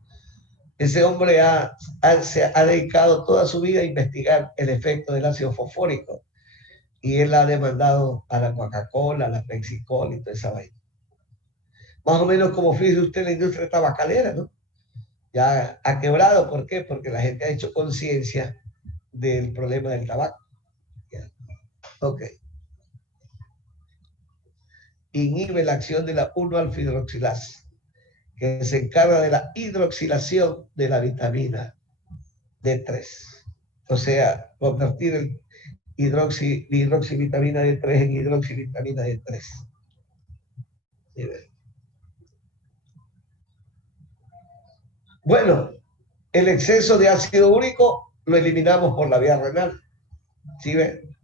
Ese hombre se ha dedicado toda su vida a investigar el efecto del ácido fosfórico y él ha demandado a la Coca-Cola, a la Pepsi-Cola y toda esa vaina. Más o menos como fíjese usted la industria tabacalera, ¿no? Ya ha quebrado, ¿por qué? Porque la gente ha hecho conciencia del problema del tabaco. ¿Ya? Ok. Inhibe la acción de la 1-alfa-hidroxilasa, que se encarga de la hidroxilación de la vitamina D3. O sea, convertir el hidroxivitamina D3 en hidroxivitamina D3. ¿Sí? Bueno, el exceso de ácido úrico lo eliminamos por la vía renal. ¿Sí ven?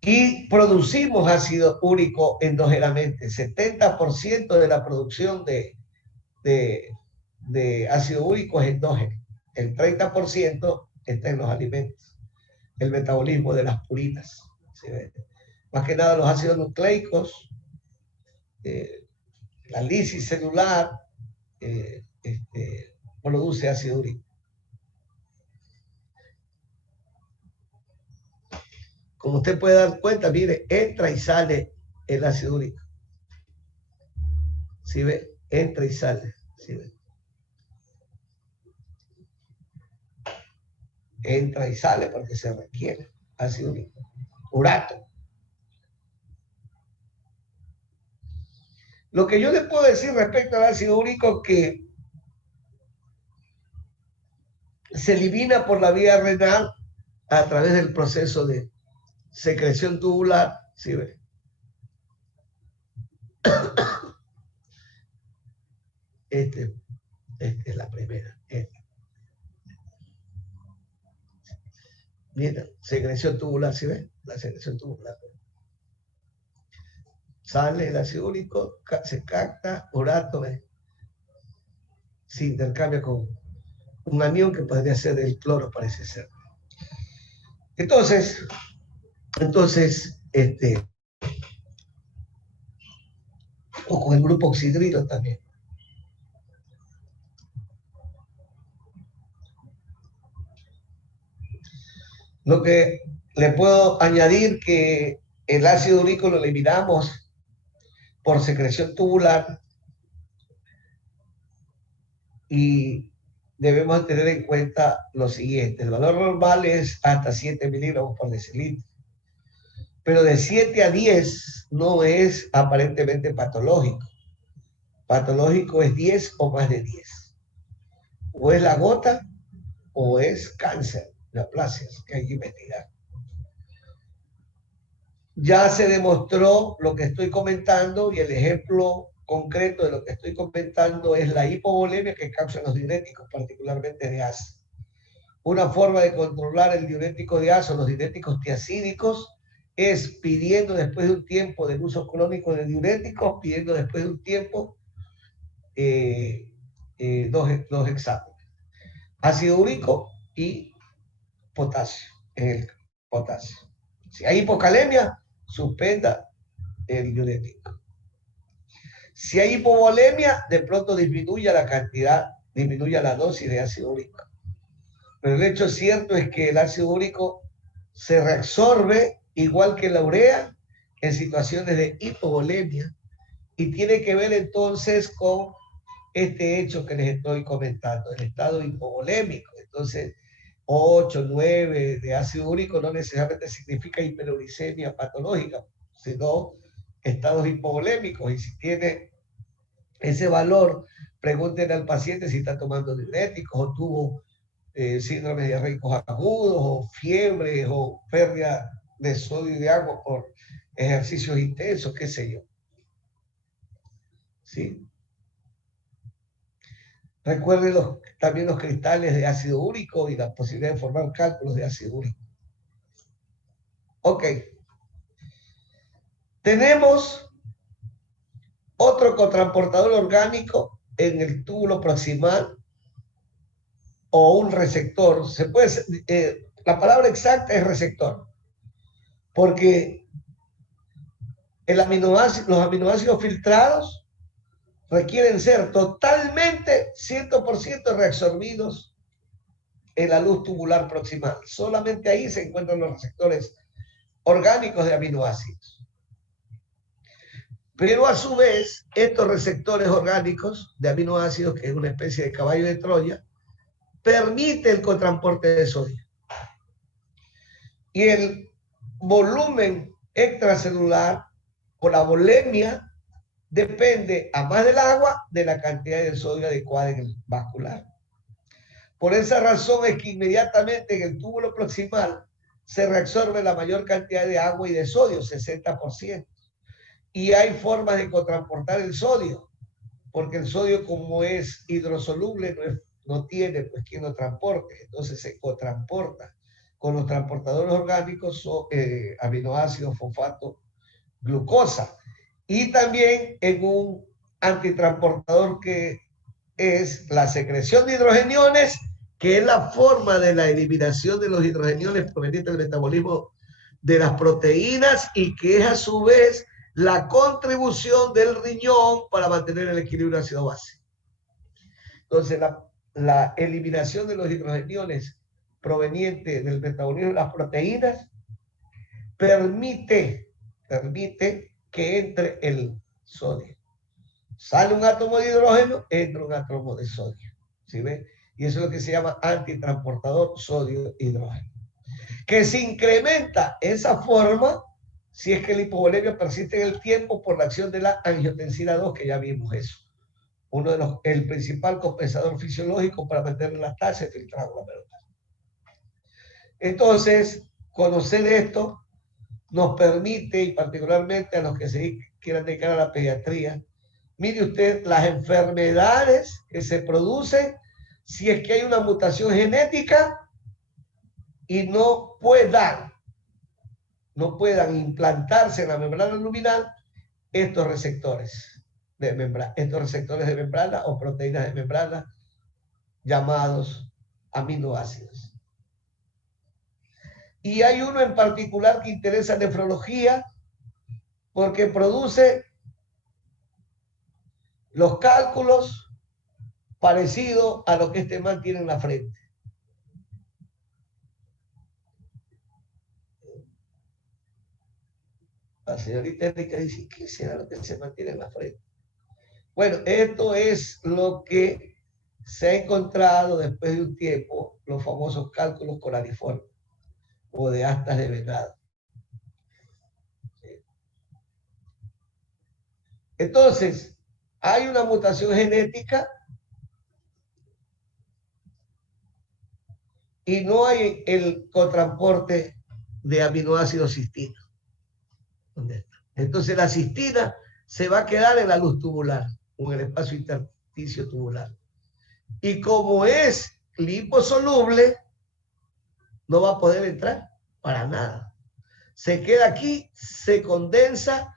Y producimos ácido úrico endógenamente. 70% de la producción de ácido úrico es endógeno. El 30% está en los alimentos. El metabolismo de las purinas. ¿Sí ven? Más que nada los ácidos nucleicos, la lisis celular, produce ácido úrico. Como usted puede dar cuenta, mire, entra y sale el ácido úrico. ¿Sí ve? Entra y sale. ¿Sí ve? Entra y sale porque se requiere ácido úrico. Urato. Lo que yo le puedo decir respecto al ácido úrico es que se elimina por la vía renal a través del proceso de secreción tubular. ¿Sí ve? Esta es la primera. Mira, secreción tubular, ¿sí ven? La secreción tubular. Sale el ácido úrico, se capta urato, ¿ves? Se intercambia con un anión que podría ser del cloro, parece ser. Entonces, o con el grupo oxidrilo también. Lo que le puedo añadir que el ácido úrico lo eliminamos por secreción tubular y debemos tener en cuenta lo siguiente. El valor normal es hasta 7 miligramos por decilitro, pero de 7 a 10 no es aparentemente patológico. Patológico es 10 o más de 10. O es la gota o es cáncer, neoplasias, que hay que investigar. Ya se demostró lo que estoy comentando y el ejemplo concreto de lo que estoy comentando es la hipovolemia que causan los diuréticos, particularmente de ácido. Una forma de controlar el diurético de ácido, los diuréticos tiacídicos, es pidiendo después de un tiempo del uso crónico de diuréticos, pidiendo después de un tiempo dos exámenes. Ácido úrico y potasio, el potasio. Si hay hipocalemia, suspenda el diurético. Si hay hipovolemia, de pronto disminuye la cantidad, disminuye la dosis de ácido úrico. Pero el hecho cierto es que el ácido úrico se reabsorbe igual que la urea en situaciones de hipovolemia y tiene que ver entonces con este hecho que les estoy comentando, el estado hipovolémico. Entonces, 8, 9 de ácido úrico no necesariamente significa hiperuricemia patológica, sino estados hipovolémicos. Y si tiene ese valor, pregúntenle al paciente si está tomando diuréticos o tuvo síndromes diarreicos agudos o fiebre o pérdida de sodio y de agua por ejercicios intensos, qué sé yo. ¿Sí? Recuerden también los cristales de ácido úrico y la posibilidad de formar cálculos de ácido úrico. Ok. Tenemos otro cotransportador orgánico en el túbulo proximal o un receptor. La palabra exacta es receptor, porque los aminoácidos filtrados requieren ser totalmente 100% reabsorbidos en la luz tubular proximal. Solamente ahí se encuentran los receptores orgánicos de aminoácidos. Pero a su vez, estos receptores orgánicos de aminoácidos, que es una especie de caballo de Troya, permite el cotransporte de sodio. Y el volumen extracelular o la volemia depende, a más del agua, de la cantidad de sodio adecuada en el vascular. Por esa razón es que inmediatamente en el túbulo proximal se reabsorbe la mayor cantidad de agua y de sodio, 60%. Y hay formas de cotransportar el sodio, porque el sodio, como es hidrosoluble, no tiene pues quien lo transporte, entonces se cotransporta con los transportadores orgánicos, aminoácidos, fosfato, glucosa, y también en un antitransportador que es la secreción de hidrogeniones, que es la forma de la eliminación de los hidrogeniones provenientes del metabolismo de las proteínas y que es a su vez la contribución del riñón para mantener el equilibrio ácido-base. Entonces, la eliminación de los hidrogeniones provenientes del metabolismo de las proteínas permite que entre el sodio. Sale un átomo de hidrógeno, entra un átomo de sodio. ¿Sí ven? Y eso es lo que se llama antitransportador sodio-hidrógeno. Que se incrementa esa forma si es que la hipovolemia persiste en el tiempo por la acción de la angiotensina 2, que ya vimos eso. El principal compensador fisiológico para mantener la tasa de filtrado la pelota. Entonces, conocer esto nos permite, y particularmente a los que se quieran dedicar a la pediatría, mire usted las enfermedades que se producen si es que hay una mutación genética y no puedan implantarse en la membrana luminal estos receptores de membrana o proteínas de membrana llamados aminoácidos. Y hay uno en particular que interesa nefrología porque produce los cálculos parecidos a lo que este man tiene en la frente. La señorita Erika dice, ¿qué será lo que se mantiene en la frente? Bueno, esto es lo que se ha encontrado después de un tiempo, los famosos cálculos colariformes o de astas de venado. Entonces, hay una mutación genética y no hay el cotransporte de aminoácidos cistina. ¿Dónde está? Entonces la cistina se va a quedar en la luz tubular o en el espacio intersticio tubular. Y como es liposoluble, no va a poder entrar para nada. Se queda aquí, se condensa.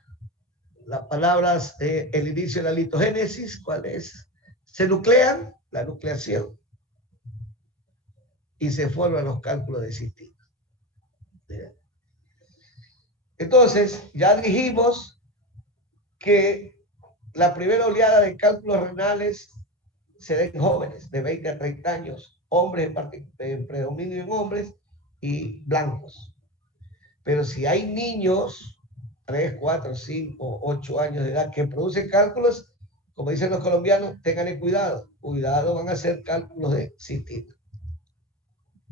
Las palabras, el inicio de la litogénesis, ¿cuál es? Se nuclean, la nucleación, y se forman los cálculos de cistina. Entonces, ya dijimos que la primera oleada de cálculos renales se da en jóvenes de 20 a 30 años, hombres en predominio en hombres y blancos. Pero si hay niños, 3, 4, 5, 8 años de edad, que producen cálculos, como dicen los colombianos, tengan cuidado. Cuidado, van a hacer cálculos de cistina.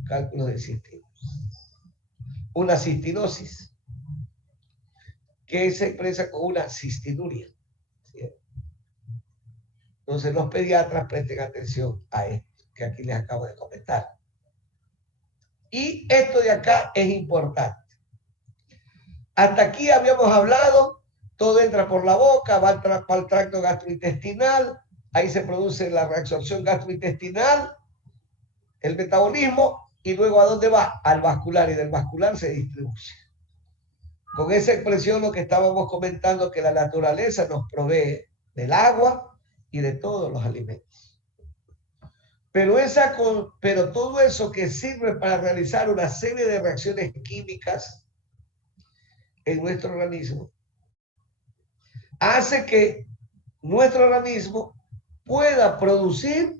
Cálculos de cistina. Una cistinosis, que se expresa con una cistinuria. ¿Sí? Entonces los pediatras presten atención a esto que aquí les acabo de comentar. Y esto de acá es importante. Hasta aquí habíamos hablado, todo entra por la boca, va al tracto gastrointestinal, ahí se produce la reabsorción gastrointestinal, el metabolismo, y luego ¿a dónde va? Al vascular, y del vascular se distribuye. Con esa expresión lo que estábamos comentando, que la naturaleza nos provee del agua y de todos los alimentos. Pero todo eso que sirve para realizar una serie de reacciones químicas en nuestro organismo hace que nuestro organismo pueda producir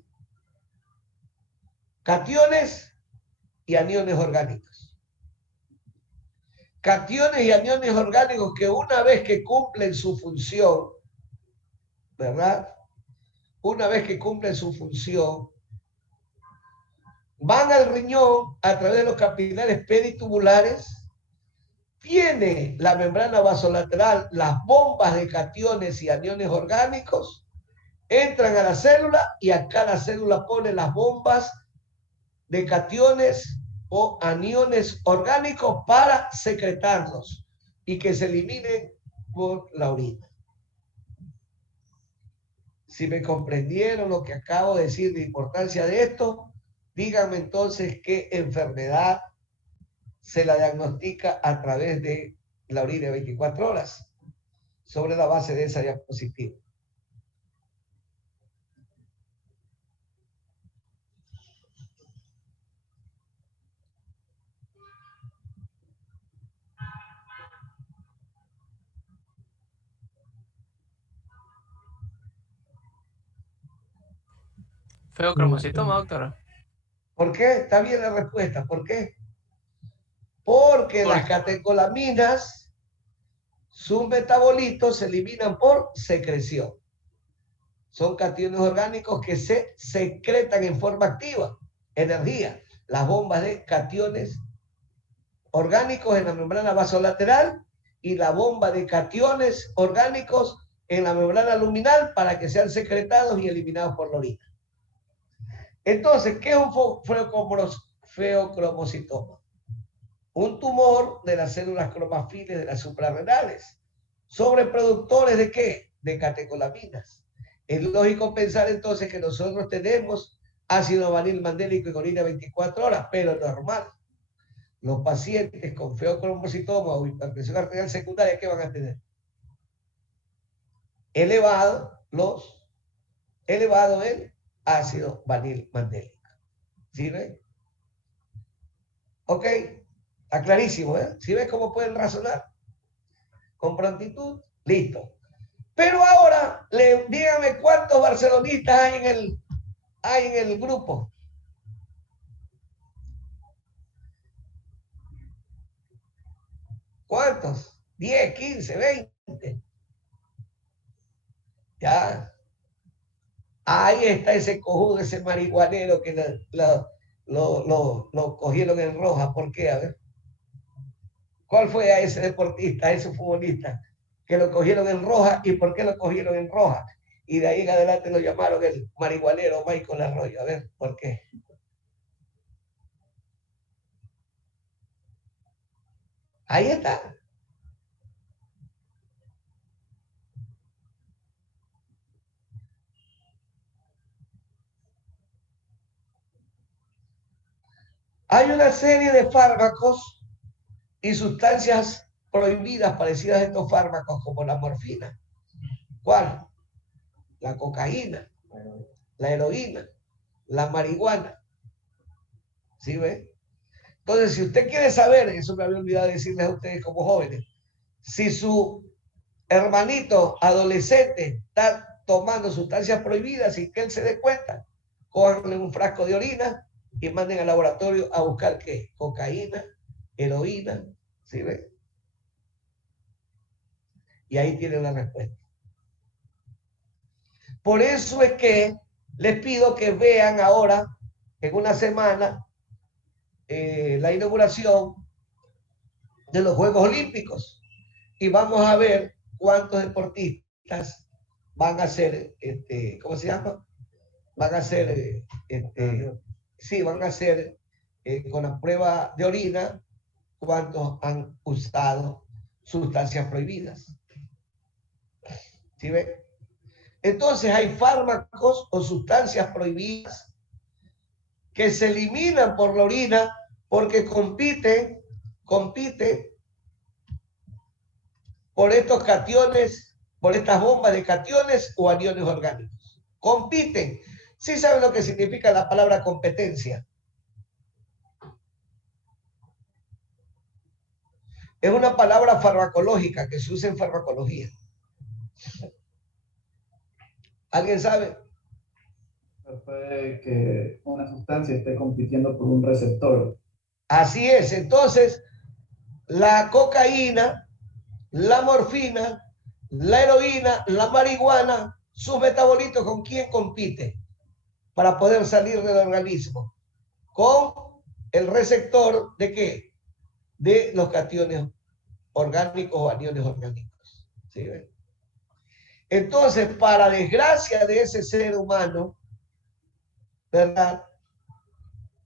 cationes y aniones orgánicos. Cationes y aniones orgánicos que una vez que cumplen su función, ¿verdad? Una vez que cumplen su función, van al riñón a través de los capilares peritubulares. Tiene la membrana vasolateral las bombas de cationes y aniones orgánicos, entran a la célula y acá la célula pone las bombas de cationes o aniones orgánicos para secretarlos y que se eliminen por la orina. Si me comprendieron lo que acabo de decir de importancia de esto, díganme entonces qué enfermedad se la diagnostica a través de la orina de 24 horas, sobre la base de esa diapositiva. Feocromocitoma, doctora. ¿Por qué? Está bien la respuesta. ¿Por qué? Porque las catecolaminas, sus metabolitos se eliminan por secreción. Son cationes orgánicos que se secretan en forma activa, energía. Las bombas de cationes orgánicos en la membrana vasolateral y la bomba de cationes orgánicos en la membrana luminal para que sean secretados y eliminados por la orina. Entonces, ¿qué es un feocromocitoma? Un tumor de las células cromafiles de las suprarrenales, sobreproductores ¿de qué? De catecolaminas. Es lógico pensar entonces que nosotros tenemos ácido varilmandélico en orina 24 horas, pero normal. los pacientes con feocromocitoma o hipertensión arterial secundaria, ¿qué van a tener? Elevado el ácido vanil-mandélico. ¿Sí ven? Ok, está clarísimo, ¿eh? ¿Sí ves cómo pueden razonar? Con prontitud, listo. Pero ahora, díganme cuántos barcelonistas hay en el grupo. ¿Cuántos? 10, 15, 20. Ya. Ahí está ese cojudo, ese marihuanero que lo cogieron en roja. ¿Por qué? A ver. ¿Cuál fue a ese deportista, a ese futbolista que lo cogieron en roja y por qué lo cogieron en roja? Y de ahí en adelante lo llamaron el marihuanero Michael Arroyo. A ver, ¿por qué? Ahí está. Hay una serie de fármacos y sustancias prohibidas parecidas a estos fármacos, como la morfina. ¿Cuál? La cocaína, la heroína, la marihuana. ¿Sí ve? Entonces, si usted quiere saber, eso me había olvidado decirles a ustedes como jóvenes, si su hermanito adolescente está tomando sustancias prohibidas sin que él se dé cuenta, cójanle un frasco de orina y manden al laboratorio a buscar ¿qué? Cocaína, heroína, ¿sí ve? Y ahí tienen la respuesta. Por eso es que les pido que vean ahora, en una semana, la inauguración de los Juegos Olímpicos y vamos a ver cuántos deportistas van a ser, ¿cómo se llama? Van a ser, sí, van a ser con la prueba de orina cuántos han usado sustancias prohibidas. ¿Sí ven? Entonces hay fármacos o sustancias prohibidas que se eliminan por la orina porque compiten por estos cationes, por estas bombas de cationes o aniones orgánicos. Compiten. ¿Sí saben lo que significa la palabra competencia? Es una palabra farmacológica que se usa en farmacología. ¿Alguien sabe? Puede que una sustancia esté compitiendo por un receptor. Así es. Entonces, la cocaína, la morfina, la heroína, la marihuana, sus metabolitos, ¿con quién compite para poder salir del organismo? Con el receptor ¿de qué? De los cationes orgánicos o aniones orgánicos. ¿Sí ven? Entonces, para desgracia de ese ser humano, ¿verdad?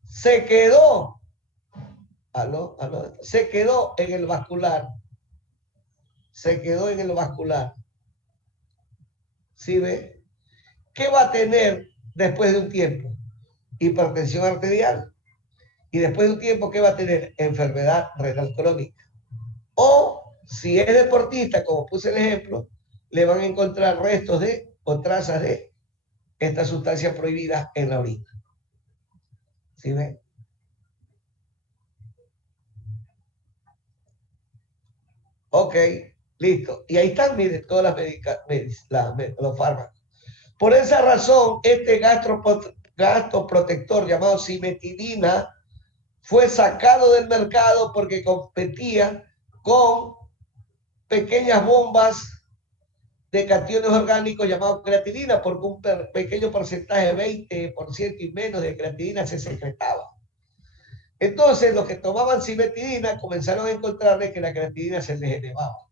Se quedó, se quedó en el vascular. Se quedó en el vascular. ¿Sí ve? ¿Qué va a tener después de un tiempo? Hipertensión arterial. Y después de un tiempo, ¿qué va a tener? Enfermedad renal crónica. O, si es deportista, como puse el ejemplo, le van a encontrar restos de o trazas de estas sustancias prohibidas en la orina. ¿Sí ven? Ok, listo. Y ahí están, miren, todas los fármacos. Por esa razón, este gastroprotector llamado cimetidina fue sacado del mercado porque competía con pequeñas bombas de cationes orgánicos llamados creatinina, porque un pequeño porcentaje, 20% y menos de creatinina se secretaba. Entonces, los que tomaban cimetidina comenzaron a encontrarle que la creatinina se les elevaba.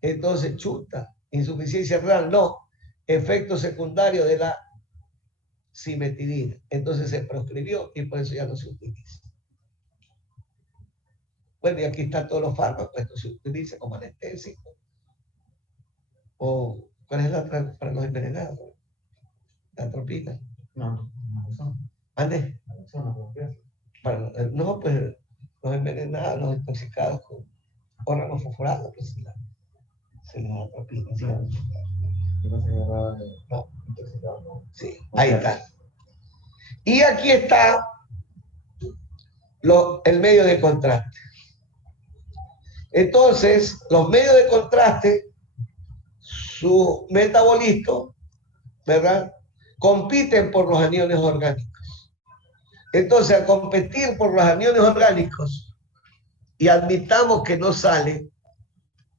Entonces, chuta, insuficiencia renal, no, efecto secundario de la cimetidina. Entonces se proscribió y por eso ya no se utiliza. Bueno, y aquí están todos los fármacos, esto se utiliza como anestésico. ¿O cuál es la otra para los envenenados? La atropina. No, ¿Ande? No, pues los envenenados, los intoxicados con órganos fosforados, pues se les da propina. No, intoxicado no. Sí, ahí está. Y aquí está el medio de contraste. Entonces, los medios de contraste, su metabolismo, ¿verdad?, compiten por los aniones orgánicos. Entonces, al competir por los aniones orgánicos, y admitamos que no salen,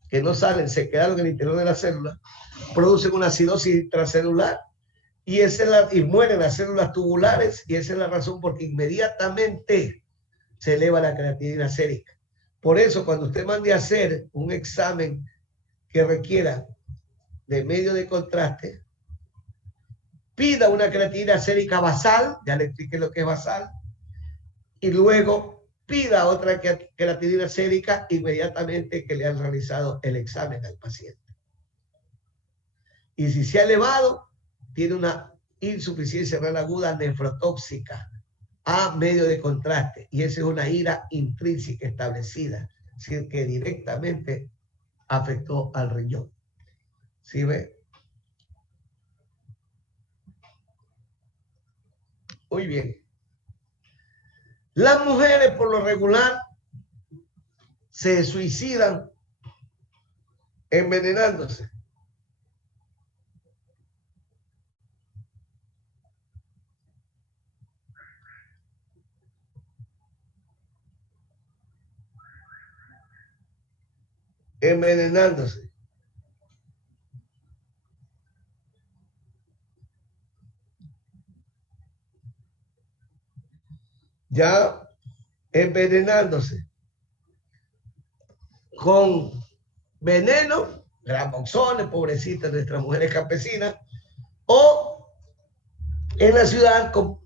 se quedaron en el interior de la célula, producen una acidosis intracelular y mueren las células tubulares, y esa es la razón por que inmediatamente se eleva la creatinina sérica. Por eso, cuando usted mande a hacer un examen que requiera de medio de contraste, pida una creatinina sérica basal, ya le expliqué lo que es basal, y luego pida otra creatinina sérica inmediatamente que le han realizado el examen al paciente. Y si se ha elevado, tiene una insuficiencia renal aguda nefrotóxica a medio de contraste, y esa es una ira intrínseca establecida, es decir, que directamente afectó al riñón. ¿Sí ve? Muy bien. Las mujeres por lo regular se suicidan envenenándose. Envenenándose. Ya envenenándose con veneno, gramoxones, pobrecitas nuestras mujeres campesinas, o en la ciudad con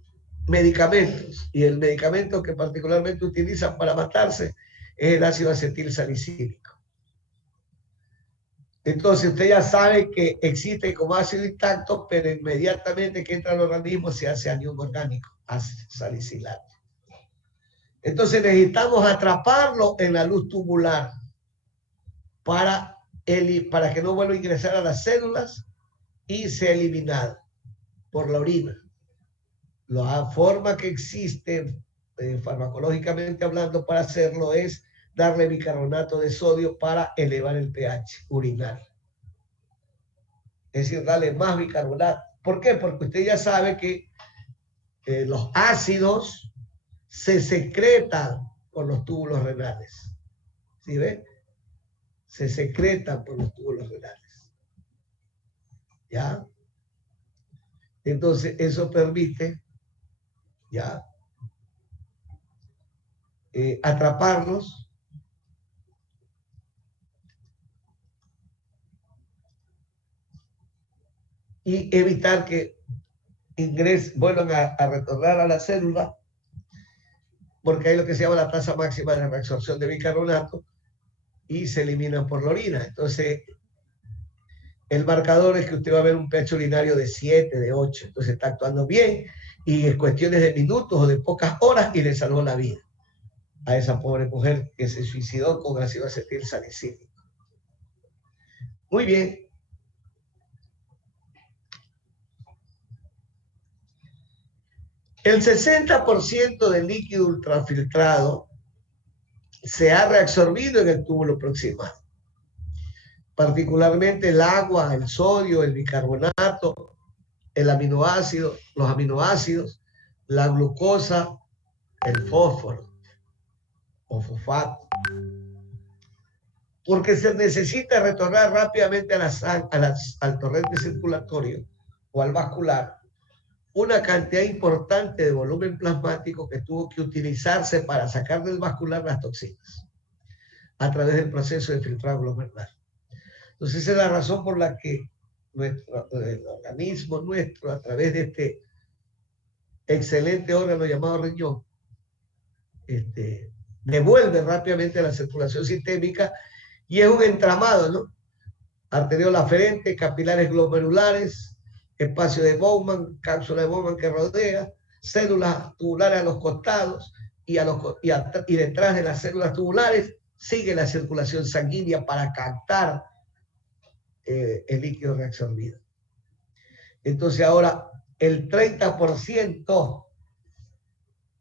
medicamentos, y el medicamento que particularmente utilizan para matarse es el ácido acetil salicílico. Entonces usted ya sabe que existe como ácido intacto, pero inmediatamente que entra al organismo se hace anión orgánico, ácido salicilato. Entonces necesitamos atraparlo en la luz tubular para que no vuelva a ingresar a las células y sea eliminado por la orina. La forma que existe farmacológicamente hablando para hacerlo es darle bicarbonato de sodio para elevar el pH urinario. Es decir, darle más bicarbonato. ¿Por qué? Porque usted ya sabe que los ácidos se secretan por los túbulos renales. ¿Sí ve? Se secretan por los túbulos renales. ¿Ya? Entonces, eso permite, ¿ya?, atraparlos y evitar que vuelvan a retornar a la célula, porque hay lo que se llama la tasa máxima de reabsorción de bicarbonato y se eliminan por la orina. Entonces, el marcador es que usted va a ver un pH urinario de 7, de 8, entonces está actuando bien, y es cuestiones de minutos o de pocas horas, y le salvó la vida a esa pobre mujer que se suicidó con ácido acetil salicílico. Muy bien. El 60% del líquido ultrafiltrado se ha reabsorbido en el túbulo proximal, particularmente el agua, el sodio, el bicarbonato, el aminoácido, los aminoácidos, la glucosa, el fósforo o fosfato, porque se necesita retornar rápidamente al torrente circulatorio o al vascular una cantidad importante de volumen plasmático que tuvo que utilizarse para sacar del vascular las toxinas a través del proceso de filtrado glomerular. Entonces, esa es la razón por la que el organismo nuestro, a través de este excelente órgano llamado riñón, devuelve rápidamente la circulación sistémica, y es un entramado, ¿no? Arteriola aferente, capilares glomerulares, espacio de Bowman, cápsula de Bowman que rodea, células tubulares a los costados, y detrás de las células tubulares sigue la circulación sanguínea para captar el líquido reabsorbido. Entonces ahora el 30%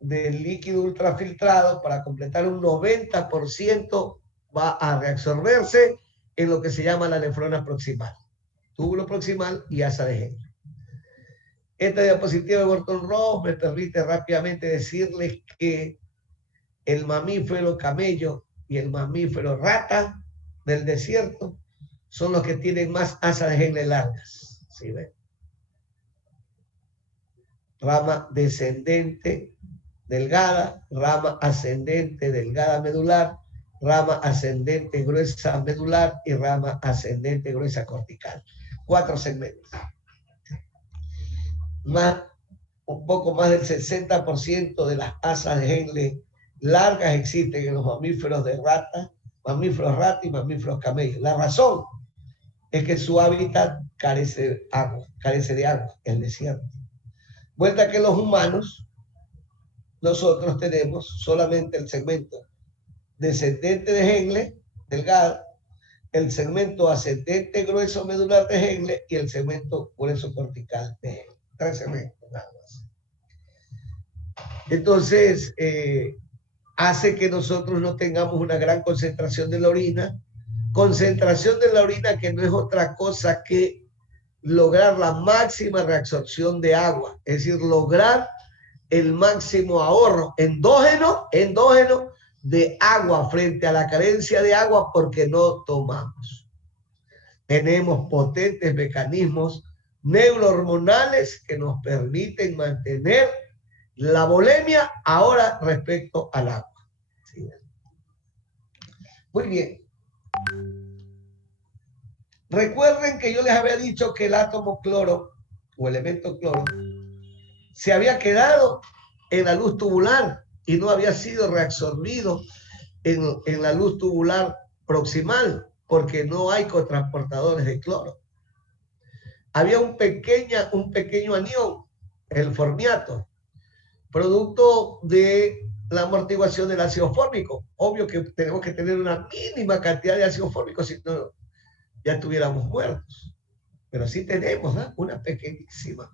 del líquido ultrafiltrado, para completar un 90%, va a reabsorberse en lo que se llama la nefrona proximal, túbulo proximal y asa de Henle. Esta diapositiva de Burton-Ross me permite rápidamente decirles que el mamífero camello y el mamífero rata del desierto son los que tienen más asas de Henle largas. ¿Sí ven? Rama descendente delgada, rama ascendente delgada medular, rama ascendente gruesa medular y rama ascendente gruesa cortical. 4 segmentos. Un poco más del 60% de las asas de Henle largas existen en los mamíferos de rata, mamíferos rata y mamíferos camellos. La razón es que su hábitat carece de agua, el desierto. Vuelta que los humanos, nosotros tenemos solamente el segmento descendente de Henle, delgado, el segmento ascendente grueso medular de Henle y el segmento grueso cortical de Henle. 3 segmentos nada más. Entonces, hace que nosotros no tengamos una gran concentración de la orina que no es otra cosa que lograr la máxima reabsorción de agua, es decir, lograr el máximo ahorro endógeno de agua frente a la carencia de agua porque no tomamos. Tenemos potentes mecanismos neurohormonales que nos permiten mantener la volemia ahora respecto al agua. ¿Sí? Muy bien. Recuerden que yo les había dicho que el átomo cloro o elemento cloro se había quedado en la luz tubular y no había sido reabsorbido en la luz tubular proximal porque no hay cotransportadores de cloro. Había un pequeño anión, el formiato, producto de la amortiguación del ácido fórmico. Obvio que tenemos que tener una mínima cantidad de ácido fórmico, si no, ya estuviéramos muertos. Pero sí tenemos, ¿no?, una pequeñísima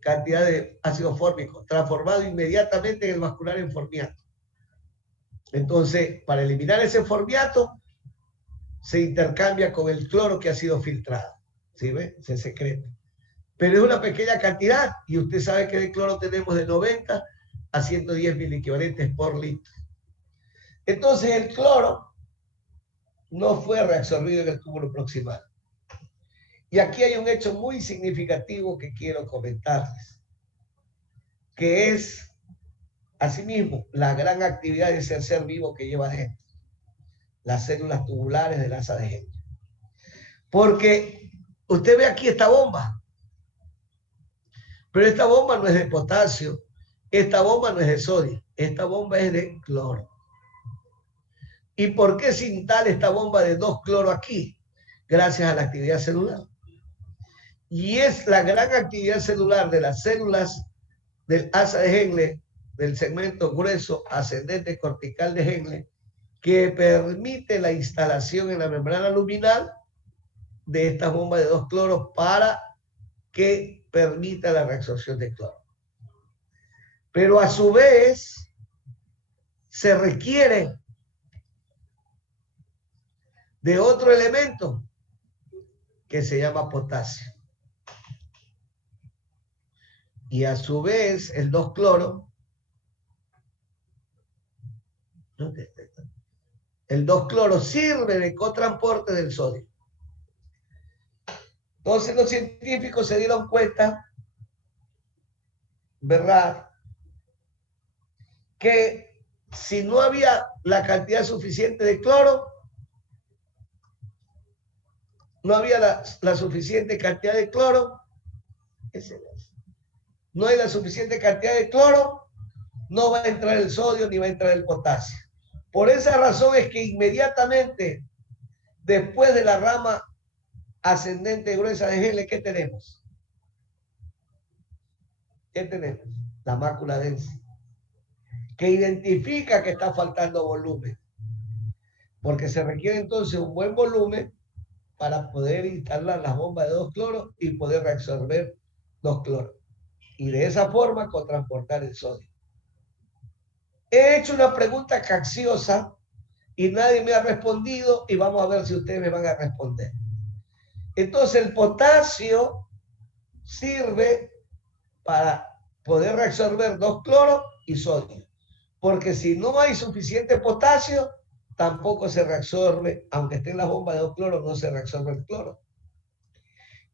cantidad de ácido fórmico, transformado inmediatamente en el vascular en formiato. Entonces, para eliminar ese formiato, se intercambia con el cloro que ha sido filtrado. ¿Sí ve? Se secreta. Pero es una pequeña cantidad, y usted sabe que de cloro tenemos de 90 a 110 miliequivalentes por litro. Entonces, el cloro no fue reabsorbido en el túbulo proximal. Y aquí hay un hecho muy significativo que quiero comentarles, que es, asimismo, la gran actividad de ese ser vivo que lleva adentro, las células tubulares del asa de Henle. Porque usted ve aquí esta bomba, pero esta bomba no es de potasio, esta bomba no es de sodio, esta bomba es de cloro. ¿Y por qué se instala esta bomba de 2 cloro aquí? Gracias a la actividad celular. Y es la gran actividad celular de las células del asa de Henle, del segmento grueso ascendente cortical de Henle, que permite la instalación en la membrana luminal de esta bomba de 2 cloros para que permita la reabsorción de cloro. Pero a su vez se requiere de otro elemento que se llama potasio. Y a su vez el 2 cloro, el 2 cloro sirve de cotransporte del sodio. Entonces los científicos se dieron cuenta, ¿verdad?, que si no había la cantidad suficiente de cloro, no había la suficiente cantidad de cloro, no hay la suficiente cantidad de cloro, no va a entrar el sodio ni va a entrar el potasio. Por esa razón es que inmediatamente después de la rama ascendente gruesa de Henle, ¿qué tenemos? ¿Qué tenemos? La mácula densa. que identifica que está faltando volumen. Porque se requiere entonces un buen volumen para poder instalar las bombas de 2 cloros y poder reabsorber 2 cloros. Y de esa forma transportar el sodio. He hecho una pregunta capciosa y nadie me ha respondido y vamos a ver si ustedes me van a responder. Entonces el potasio sirve para poder reabsorber 2 cloros y sodio. Porque si no hay suficiente potasio, tampoco se reabsorbe, aunque esté en la bomba de 2 cloros, no se reabsorbe el cloro.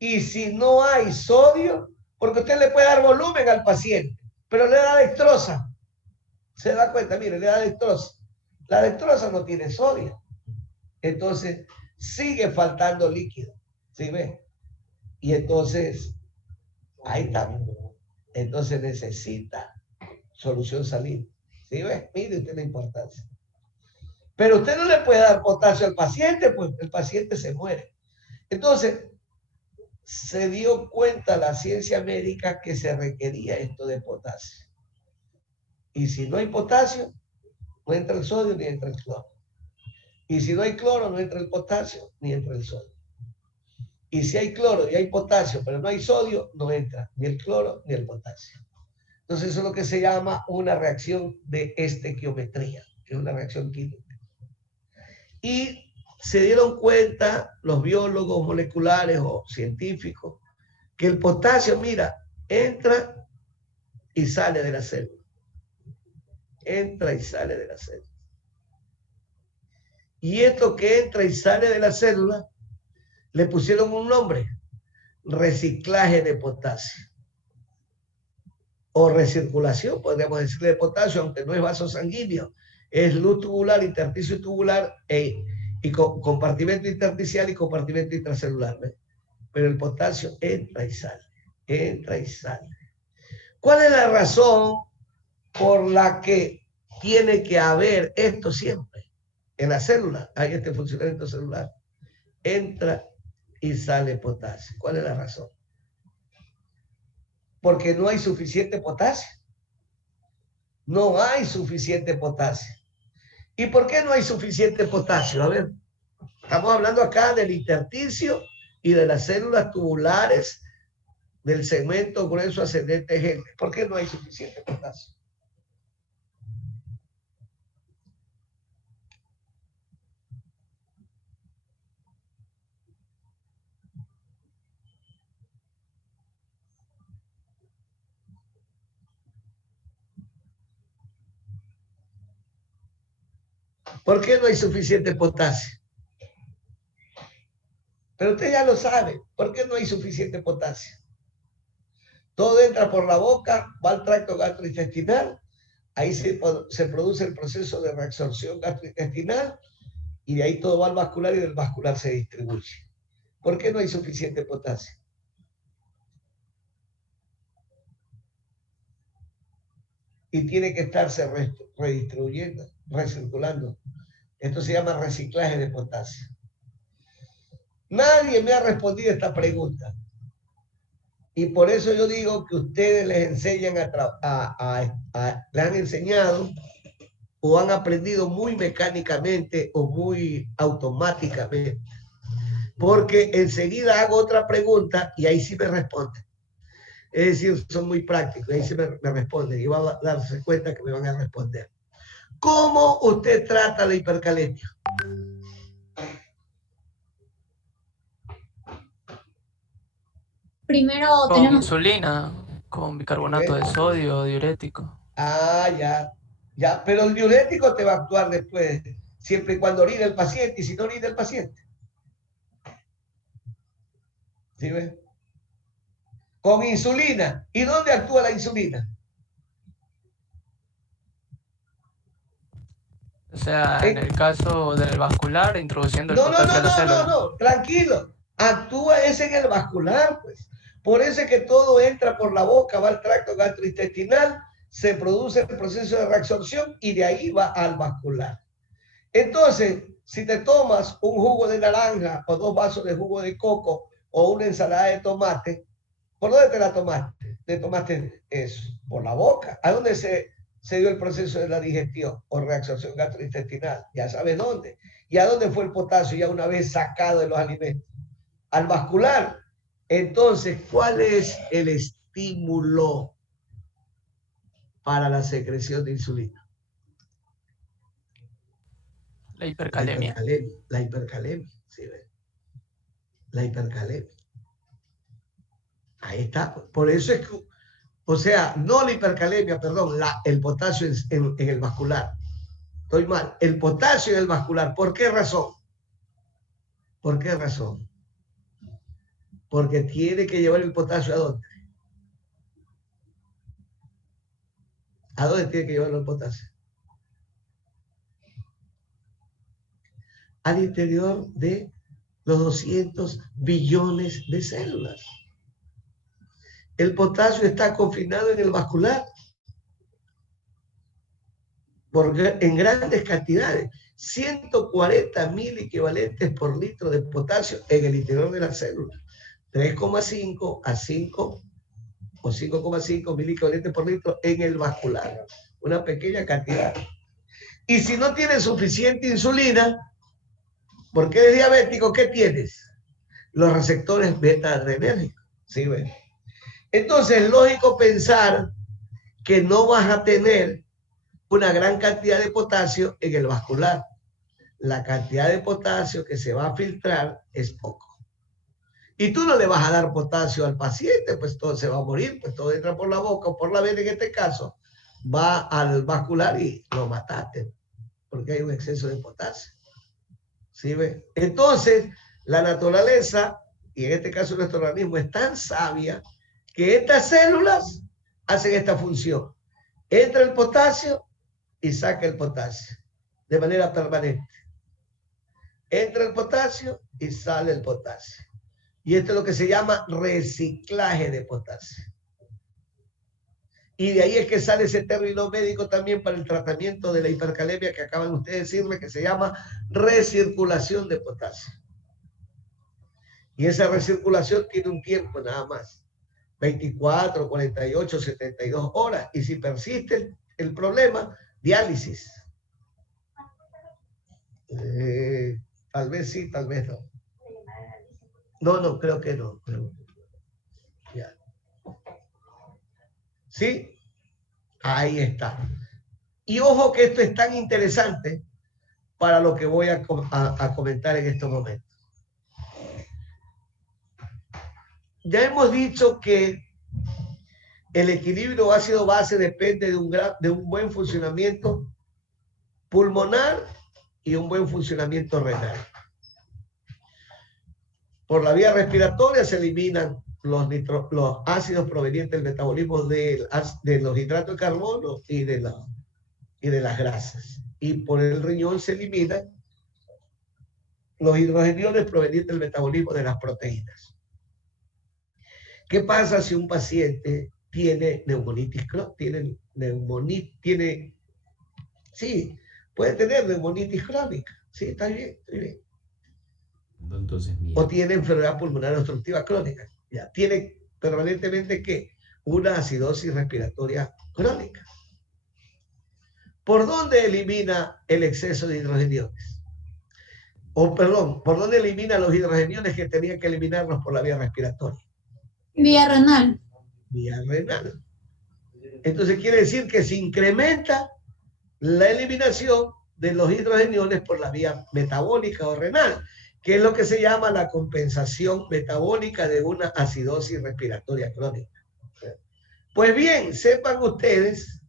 Y si no hay sodio, porque usted le puede dar volumen al paciente, pero le da dextrosa. Se da cuenta, mire, le da dextrosa. La dextrosa no tiene sodio. Entonces, sigue faltando líquido. ¿Sí ve? Y entonces, ahí está. Entonces necesita solución salina. ¿Sí ve? Mire usted la importancia. Pero usted no le puede dar potasio al paciente, pues el paciente se muere. Entonces, se dio cuenta la ciencia médica que se requería esto de potasio. Y si no hay potasio, no entra el sodio ni entra el cloro. Y si no hay cloro, no entra el potasio ni entra el sodio. Y si hay cloro y hay potasio, pero no hay sodio, no entra ni el cloro ni el potasio. Entonces eso es lo que se llama una reacción de estequiometría, que es una reacción química. Y se dieron cuenta los biólogos moleculares o científicos que el potasio, mira, entra y sale de la célula. Entra y sale de la célula. Y esto que entra y sale de la célula, le pusieron un nombre: reciclaje de potasio. O recirculación, podríamos decirle, de potasio, aunque no es vaso sanguíneo. Es luz tubular, intersticio tubular y compartimento intersticial y compartimento intracelular. ¿Ves? Pero el potasio entra y sale, entra y sale. ¿Cuál es la razón por la que tiene que haber esto siempre? En la célula hay este funcionamiento celular. Entra y sale potasio. ¿Cuál es la razón? Porque no hay suficiente potasio. No hay suficiente potasio. ¿Y por qué no hay suficiente potasio? A ver, estamos hablando acá del intersticio y de las células tubulares del segmento grueso ascendente G. ¿Por qué no hay suficiente potasio? ¿Por qué no hay suficiente potasio? Pero usted ya lo sabe. ¿Por qué no hay suficiente potasio? Todo entra por la boca, va al tracto gastrointestinal, ahí se produce el proceso de reabsorción gastrointestinal y de ahí todo va al vascular y del vascular se distribuye. ¿Por qué no hay suficiente potasio? Y tiene que estarse redistribuyendo, recirculando. Esto se llama reciclaje de potasio. Nadie me ha respondido esta pregunta. Y por eso yo digo que ustedes les enseñan le han enseñado o han aprendido muy mecánicamente o muy automáticamente. Porque enseguida hago otra pregunta y ahí sí me responden. Es decir, son muy prácticos, ahí sí me responden y van a darse cuenta que me van a responder. ¿Cómo usted trata la hipercalemia? Primero Con tenemos... insulina, con bicarbonato de sodio, diurético. Ah, ya, pero el diurético te va a actuar después, siempre y cuando orine el paciente, y si no orina el paciente. ¿Sí ves? Con insulina. ¿Y dónde actúa la insulina? O sea, en el caso del vascular, introduciendo el potasio a la célula. No, tranquilo. Actúa ese en el vascular, pues. Por eso es que todo entra por la boca, va al tracto gastrointestinal, se produce el proceso de reabsorción y de ahí va al vascular. Entonces, si te tomas un jugo de naranja o 2 vasos de jugo de coco o una ensalada de tomate, ¿por dónde te la tomaste? Te tomaste eso, por la boca. ¿A dónde se se dio el proceso de la digestión o reabsorción gastrointestinal. Ya sabes dónde. ¿Y a dónde fue el potasio ya una vez sacado de los alimentos? Al vascular. Entonces, ¿cuál es el estímulo para la secreción de insulina? La hipercalemia. La hipercalemia, ¿sí ven? La hipercalemia. Ahí está. Por eso es que, o sea, no la hipercalemia, perdón, el potasio en el vascular. Estoy mal. El potasio en el vascular. ¿Por qué razón? ¿Por qué razón? Porque tiene que llevar el potasio ¿a dónde? ¿A dónde tiene que llevarlo el potasio? Al interior de los 200 billones de células. El potasio está confinado en el vascular en grandes cantidades. 140.000 equivalentes por litro de potasio en el interior de la célula. 3,5 a 5 o 5,5 mil equivalentes por litro en el vascular. Una pequeña cantidad. Y si no tienes suficiente insulina, porque eres diabético, ¿qué tienes? Los receptores beta-adrenérgicos. ¿Sí ven? Entonces es lógico pensar que no vas a tener una gran cantidad de potasio en el vascular. La cantidad de potasio que se va a filtrar es poco. Y tú no le vas a dar potasio al paciente, pues todo se va a morir, pues todo entra por la boca o por la vena en este caso, va al vascular y lo mataste, porque hay un exceso de potasio. ¿Sí ve? Entonces, la naturaleza, y en este caso nuestro organismo, es tan sabia que estas células hacen esta función. Entra el potasio y saca el potasio de manera permanente. Entra el potasio y sale el potasio. Y esto es lo que se llama reciclaje de potasio. Y de ahí es que sale ese término médico también para el tratamiento de la hipercalemia que acaban ustedes de decirme, que se llama recirculación de potasio. Y esa recirculación tiene un tiempo nada más. 24, 48, 72 horas. Y si persiste el problema, diálisis. Tal vez sí, tal vez no. No, creo que no. Ya. ¿Sí? Ahí está. Y ojo que esto es tan interesante para lo que voy a comentar en estos momentos. Ya hemos dicho que el equilibrio ácido-base depende de un buen funcionamiento pulmonar y un buen funcionamiento renal. Por la vía respiratoria se eliminan los ácidos provenientes del metabolismo de los hidratos de carbono y de las grasas. Y por el riñón se eliminan los hidrogeniones provenientes del metabolismo de las proteínas. ¿Qué pasa si un paciente tiene neumonitis crónica? Sí, puede tener neumonitis crónica. Sí, está bien, está bien. Entonces, o tiene enfermedad pulmonar obstructiva crónica. Ya tiene permanentemente ¿qué? Una acidosis respiratoria crónica. ¿Por dónde elimina el exceso de hidrogeniones? ¿Por dónde elimina los hidrogeniones que tenía que eliminarlos por la vía respiratoria? Vía renal. Vía renal. Entonces quiere decir que se incrementa la eliminación de los hidrogeniones por la vía metabólica o renal, que es lo que se llama la compensación metabólica de una acidosis respiratoria crónica. Pues bien, sepan ustedes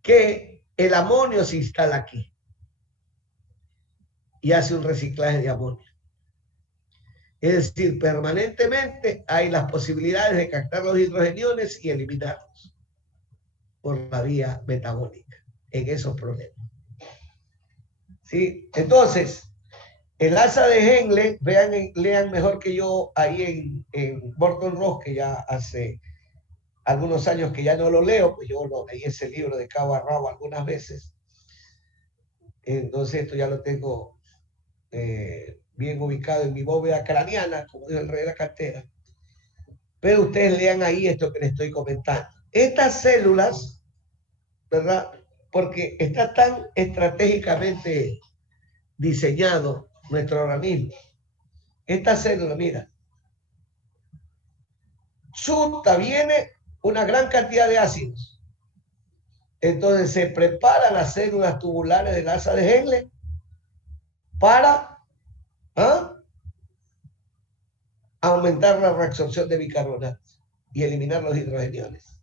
que el amonio se instala aquí y hace un reciclaje de amonio. Es decir, permanentemente hay las posibilidades de captar los hidrogeniones y eliminarlos por la vía metabólica en esos problemas. ¿Sí? Entonces, el asa de Henle, lean mejor que yo ahí en Morton Ross, que ya hace algunos años que ya no lo leo, pues yo lo leí ese libro de cabo a rabo algunas veces. Entonces esto ya lo tengo bien ubicado en mi bóveda craneana, como dijo el rey de la cartera. Pero ustedes lean ahí esto que les estoy comentando. Estas células, ¿verdad? Porque está tan estratégicamente diseñado nuestro organismo. Esta célula, mira, chuta, viene una gran cantidad de ácidos. Entonces se preparan las células tubulares del asa de Henle para aumentar la reabsorción de bicarbonato y eliminar los hidrogeniones.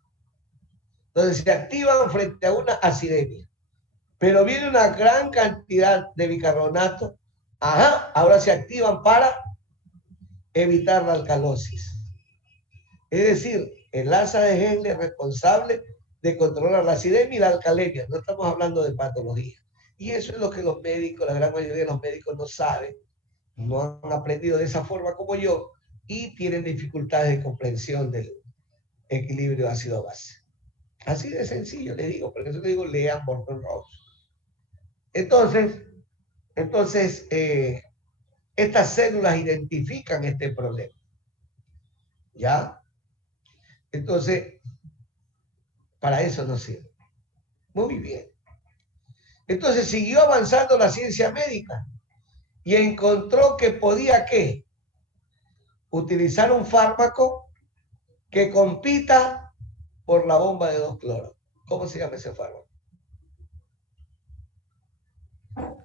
Entonces se activan frente a una acidemia. Pero viene una gran cantidad de bicarbonato. Ahora se activan para evitar la alcalosis. Es decir, el asa de Henle es responsable de controlar la acidemia y la alcalemia. No estamos hablando de patología. Y eso es lo que los médicos, la gran mayoría de los médicos no saben, no han aprendido de esa forma como yo y tienen dificultades de comprensión del equilibrio ácido-base. Así de sencillo, les digo, por eso les digo, lean Morton Rose. Entonces, estas células identifican este problema. ¿Ya? Entonces, para eso nos sirve. Muy bien. Entonces siguió avanzando la ciencia médica y encontró que podía, ¿qué? Utilizar un fármaco que compita por la bomba de 2-cloro. ¿Cómo se llama ese fármaco?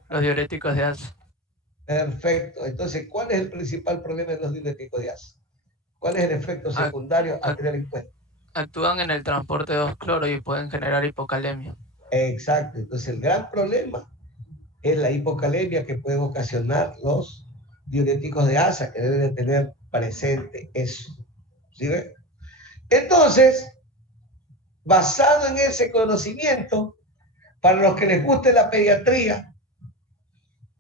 Los diuréticos de asa. Perfecto. Entonces, ¿cuál es el principal problema de los diuréticos de asa? ¿Cuál es el efecto secundario a tener en cuenta? Actúan en el transporte de 2-cloro y pueden generar hipocalemia. Exacto. Entonces, el gran problema es la hipocalemia que pueden ocasionar los diuréticos de asa, que deben de tener presente eso. ¿Sí ve? Entonces, basado en ese conocimiento, para los que les guste la pediatría,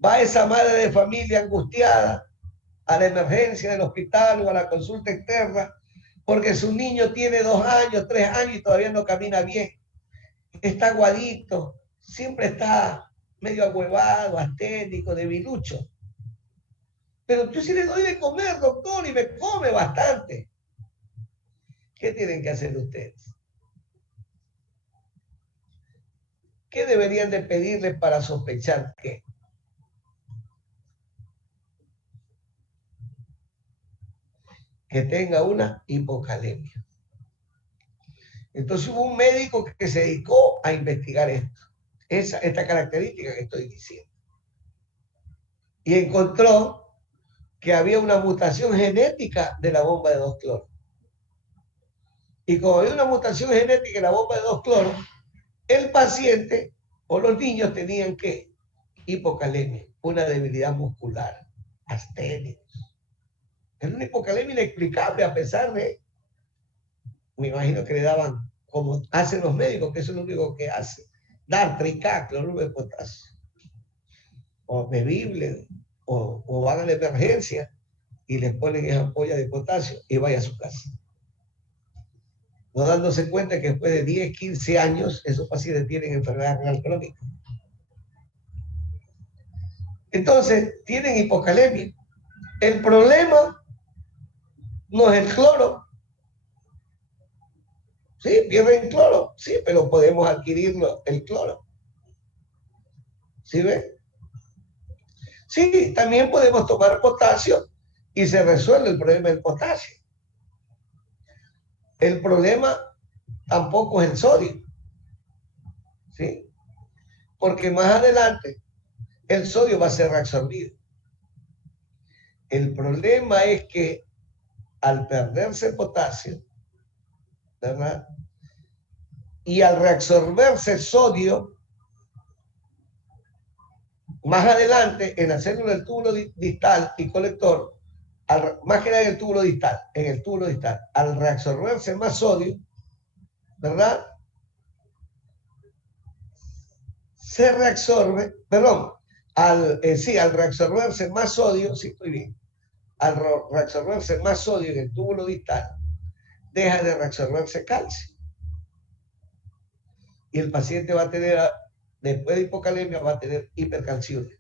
va esa madre de familia angustiada a la emergencia del hospital o a la consulta externa porque su niño tiene 2 años, 3 años y todavía no camina bien. Está aguadito, siempre está medio ahuevado, asténico, debilucho. Pero yo sí le doy de comer, doctor, y me come bastante. ¿Qué tienen que hacer ustedes? ¿Qué deberían de pedirle para sospechar qué? Que tenga una hipocalemia. Entonces hubo un médico que se dedicó a investigar esto, esta característica que estoy diciendo. Y encontró que había una mutación genética de la bomba de 2-cloro. Y como había una mutación genética en la bomba de 2-cloro, el paciente o los niños tenían que hipocalemia, una debilidad muscular, asténicos. Es una hipocalemia inexplicable a pesar de, me imagino que le daban, como hacen los médicos, que eso es lo único que hacen, dar Tricac, cloruro de potasio, o bebible, o van a la emergencia y les ponen esa ampolla de potasio y vaya a su casa. No dándose cuenta que después de 10, 15 años, esos pacientes tienen enfermedad renal crónica. Entonces, tienen hipocalemia. El problema no es el cloro. Sí, pierden cloro, sí, pero podemos adquirirlo, el cloro. ¿Sí ve? Sí, también podemos tomar potasio y se resuelve el problema del potasio. El problema tampoco es el sodio. ¿Sí? Porque más adelante el sodio va a ser reabsorbido. El problema es que al perderse potasio, ¿verdad? Y al reabsorberse sodio, más adelante en la célula del túbulo distal y colector, más que nada en el túbulo distal, al reabsorberse más sodio, ¿verdad? Se reabsorbe, perdón, al reabsorberse más sodio, sí estoy bien, al reabsorberse más sodio en el túbulo distal, deja de reabsorberse calcio. Y el paciente va a tener, después de hipocalemia, va a tener hipercalciuria.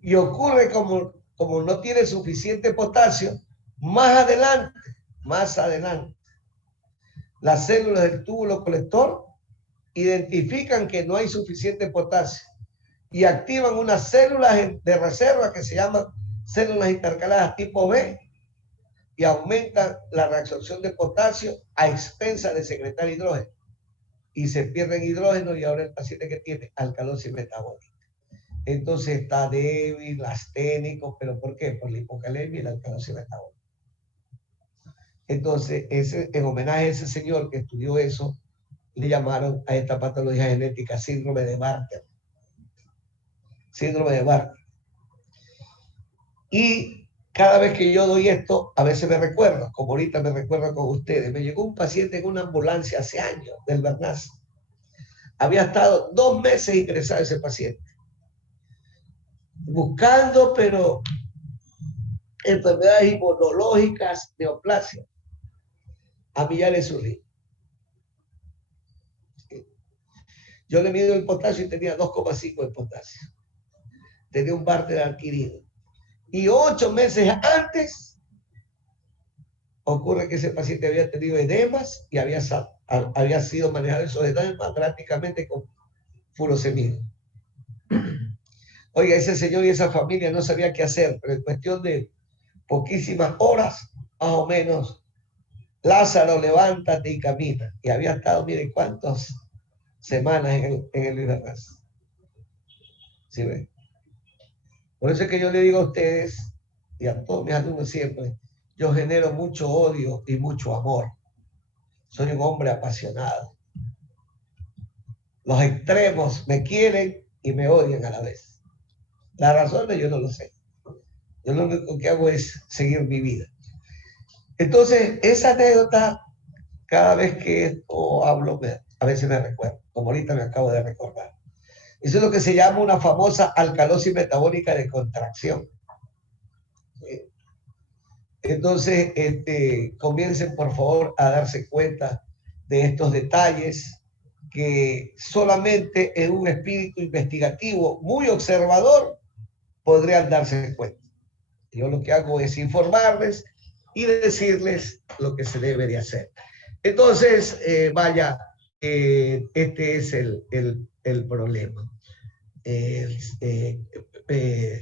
Y ocurre como no tiene suficiente potasio, más adelante, las células del túbulo colector identifican que no hay suficiente potasio y activan unas células de reserva que se llaman células intercaladas tipo B y aumentan la reabsorción de potasio a expensas de secretar hidrógeno. Y se pierden hidrógeno y ahora el paciente que tiene alcalosis metabólica. Entonces está débil, asténico, ¿pero por qué? Por la hipocalemia y la alcalosis metabólica. Entonces, en homenaje a ese señor que estudió eso, le llamaron a esta patología genética síndrome de Bartter. Síndrome de Bartter. Y cada vez que yo doy esto, a veces me recuerdo, como ahorita me recuerdo con ustedes. Me llegó un paciente en una ambulancia hace años del Bernaz. Había estado 2 meses ingresado ese paciente. Buscando, pero enfermedades inmunológicas, neoplasia. A mí ya le surgí. Yo le mido el potasio y tenía 2,5 de potasio. Tenía un Bartter adquirido. Y 8 meses antes, ocurre que ese paciente había tenido edemas y había sido manejado esos edemas prácticamente con furosemida. Oiga, ese señor y esa familia no sabía qué hacer, pero en cuestión de poquísimas horas, más o menos, Lázaro, levántate y camina. Y había estado, miren cuántas semanas en el Bernaz. ¿Sí ven? Por eso es que yo le digo a ustedes y a todos mis alumnos siempre, yo genero mucho odio y mucho amor. Soy un hombre apasionado. Los extremos me quieren y me odian a la vez. La razón yo no lo sé. Yo lo único que hago es seguir mi vida. Entonces, esa anécdota, cada vez que esto hablo, a veces me recuerdo, como ahorita me acabo de recordar. Eso es lo que se llama una famosa alcalosis metabólica de contracción. Entonces, comiencen por favor a darse cuenta de estos detalles que solamente en un espíritu investigativo muy observador podrían darse cuenta. Yo lo que hago es informarles y decirles lo que se debe de hacer. Entonces, este es el problema.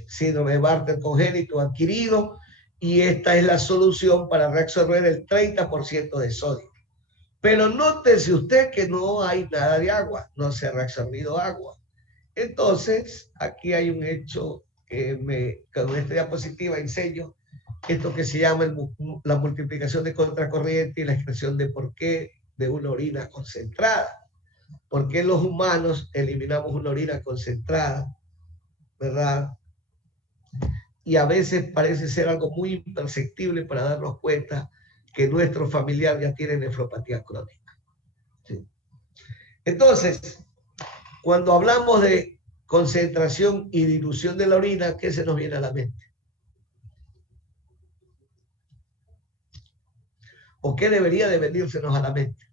Síndrome de Bartter congénito adquirido, y esta es la solución para reabsorber el 30% de sodio. Pero nótese usted que no hay nada de agua, no se ha reabsorbido agua. Entonces, aquí hay un hecho que con esta diapositiva enseño esto que se llama la multiplicación de contracorriente y la expresión de por qué de una orina concentrada. ¿Por qué los humanos eliminamos una orina concentrada? ¿Verdad? Y a veces parece ser algo muy imperceptible para darnos cuenta que nuestro familiar ya tiene nefropatía crónica. ¿Sí? Entonces, cuando hablamos de concentración y dilución de la orina, ¿qué se nos viene a la mente? ¿O qué debería de venírsenos a la mente?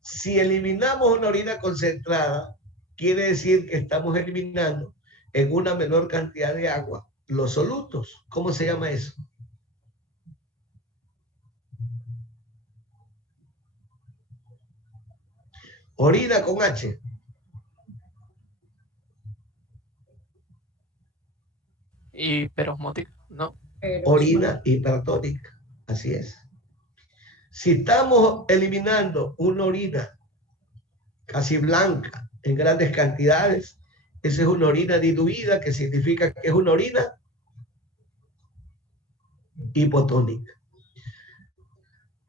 Si eliminamos una orina concentrada, quiere decir que estamos eliminando en una menor cantidad de agua los solutos. ¿Cómo se llama eso? Orina con H. Hiperosmótica, ¿no? Orina hipertónica, así es. Si estamos eliminando una orina casi blanca en grandes cantidades, esa es una orina diluida, que significa que es una orina hipotónica.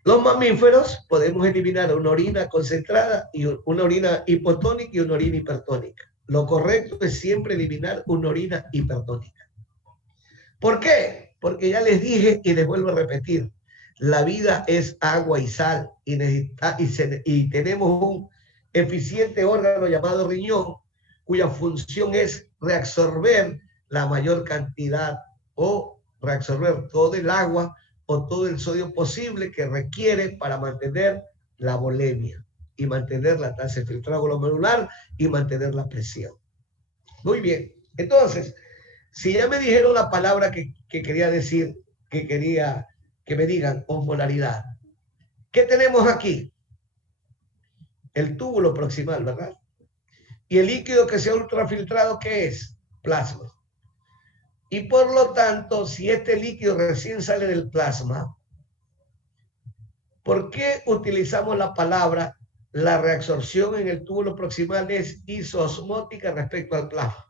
Los mamíferos podemos eliminar una orina concentrada y una orina hipotónica y una orina hipertónica. Lo correcto es siempre eliminar una orina hipertónica. ¿Por qué? Porque ya les dije y les vuelvo a repetir, la vida es agua y sal y tenemos un eficiente órgano llamado riñón, cuya función es reabsorber la mayor cantidad o reabsorber todo el agua o todo el sodio posible que requiere para mantener la volemia y mantener la tasa de filtrado glomerular y mantener la presión. Muy bien, entonces, si ya me dijeron la palabra que quería decir, que quería que me digan osmolaridad, ¿Qué tenemos aquí? El túbulo proximal, ¿verdad? Y el líquido que se ha ultrafiltrado, ¿qué es? Plasma. Y por lo tanto, si este líquido recién sale del plasma, ¿por qué utilizamos la palabra la reabsorción en el túbulo proximal es isoosmótica respecto al plasma?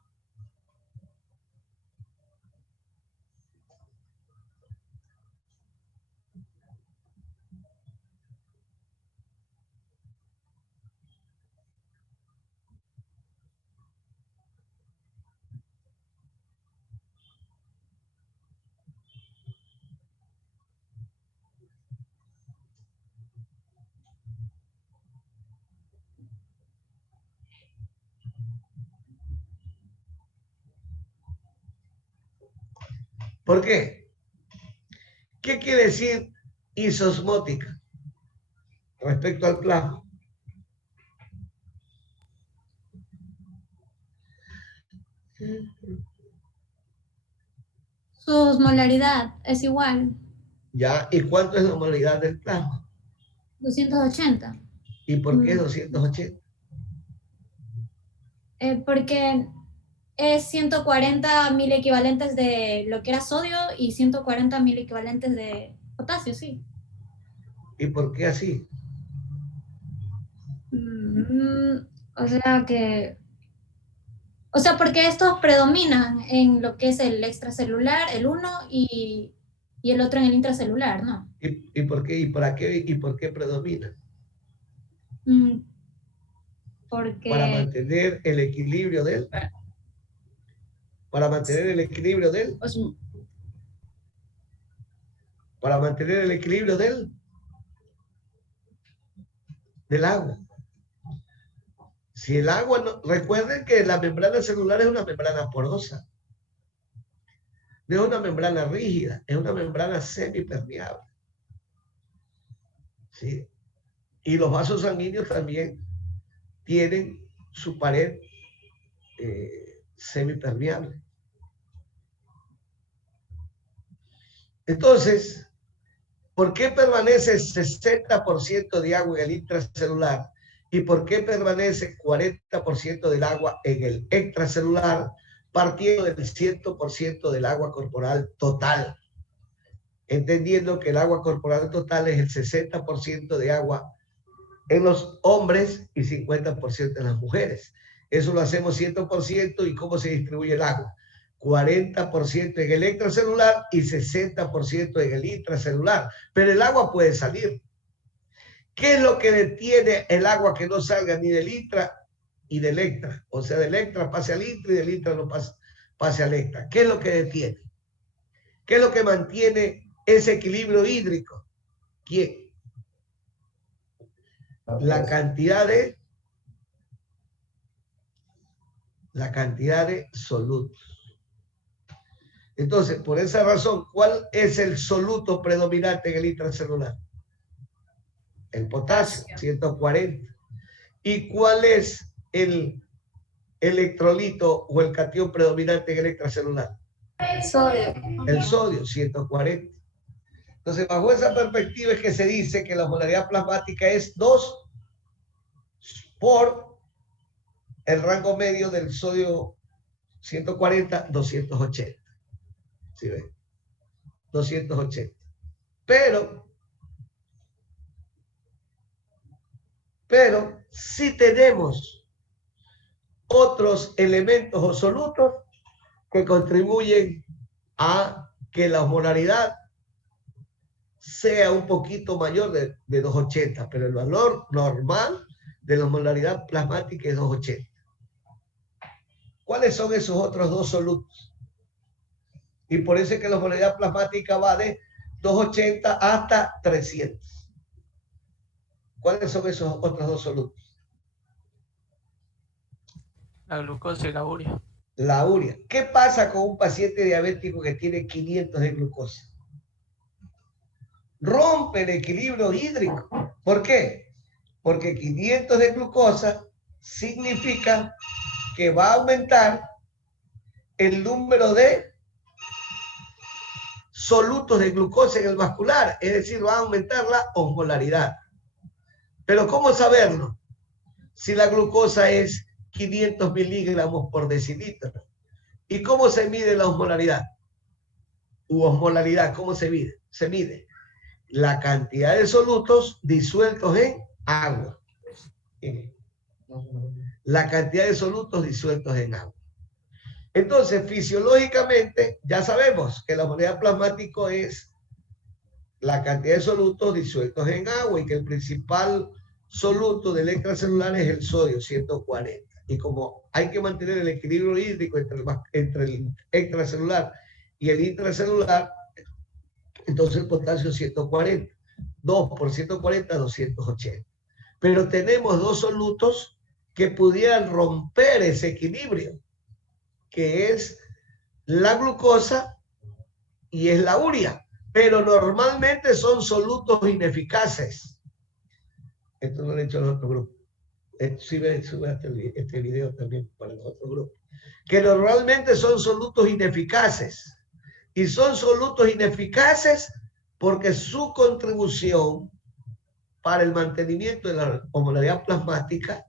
¿Por qué? ¿Qué quiere decir isoosmótica respecto al plasma? Su osmolaridad es igual. ¿Ya? ¿Y cuánto es la osmolaridad del plasma? 280. ¿Y por qué 280? Porque es 140 mil equivalentes de lo que era sodio y 140 mil equivalentes de potasio, sí. ¿Y por qué así? O sea, porque estos predominan en lo que es el extracelular, el uno, y el otro en el intracelular, ¿no? ¿Y por qué? ¿Y para qué? ¿Y por qué predomina? Porque... Para mantener el equilibrio de él. Para mantener el equilibrio de él. Para mantener el equilibrio del agua. Si el agua no, recuerden que la membrana celular es una membrana porosa. No es una membrana rígida, es una membrana semipermeable. ¿Sí? Y los vasos sanguíneos también tienen su pared semipermeable. Entonces, ¿por qué permanece 60% de agua en el intracelular? ¿Y por qué permanece 40% del agua en el extracelular, partiendo del 100% del agua corporal total? Entendiendo que el agua corporal total es el 60% de agua en los hombres y 50% en las mujeres. Eso lo hacemos 100%. ¿Y cómo se distribuye el agua? 40% en el extracelular y 60% en el intracelular. Pero el agua puede salir. ¿Qué es lo que detiene el agua que no salga ni del intra y del extra? O sea, del extra pase al intra y del intra no pase al extra. ¿Qué es lo que detiene? ¿Qué es lo que mantiene ese equilibrio hídrico? ¿Quién? La cantidad de solutos. Entonces, por esa razón, ¿cuál es el soluto predominante en el intracelular? El potasio, 140. ¿Y cuál es el electrolito o el catión predominante en el extracelular? Sodio. El sodio, 140. Entonces, bajo esa perspectiva es que se dice que la osmolaridad plasmática es 2 por el rango medio del sodio 140, 280. ¿Sí ven? 280. Pero sí tenemos otros elementos o solutos que contribuyen a que la osmolaridad sea un poquito mayor de 280, pero el valor normal de la osmolaridad plasmática es 280. ¿Cuáles son esos otros dos solutos? Y por eso es que la osmolaridad plasmática va de 280 hasta 300. ¿Cuáles son esos otros dos solutos? La glucosa y la urea. La urea. ¿Qué pasa con un paciente diabético que tiene 500 de glucosa? Rompe el equilibrio hídrico. ¿Por qué? Porque 500 de glucosa significa que va a aumentar el número de solutos de glucosa en el vascular, es decir, va a aumentar la osmolaridad. Pero ¿cómo saberlo? Si la glucosa es 500 miligramos por decilitro. ¿Y cómo se mide la osmolaridad? Osmolaridad, ¿cómo se mide? Se mide la cantidad de solutos disueltos en agua. La cantidad de solutos disueltos en agua. Entonces, fisiológicamente, ya sabemos que la osmolaridad plasmática es la cantidad de solutos disueltos en agua y que el principal soluto del extracelular es el sodio, 140. Y como hay que mantener el equilibrio hídrico entre el extracelular y el intracelular, entonces el potasio 140. 2 por 140, 280. Pero tenemos dos solutos que pudieran romper ese equilibrio, que es la glucosa y es la urea, pero normalmente son solutos ineficaces. Esto no lo he hecho en los otros grupos. Sube este video también para los otros grupos. Que normalmente son solutos ineficaces. Y son solutos ineficaces porque su contribución para el mantenimiento de la osmolaridad plasmática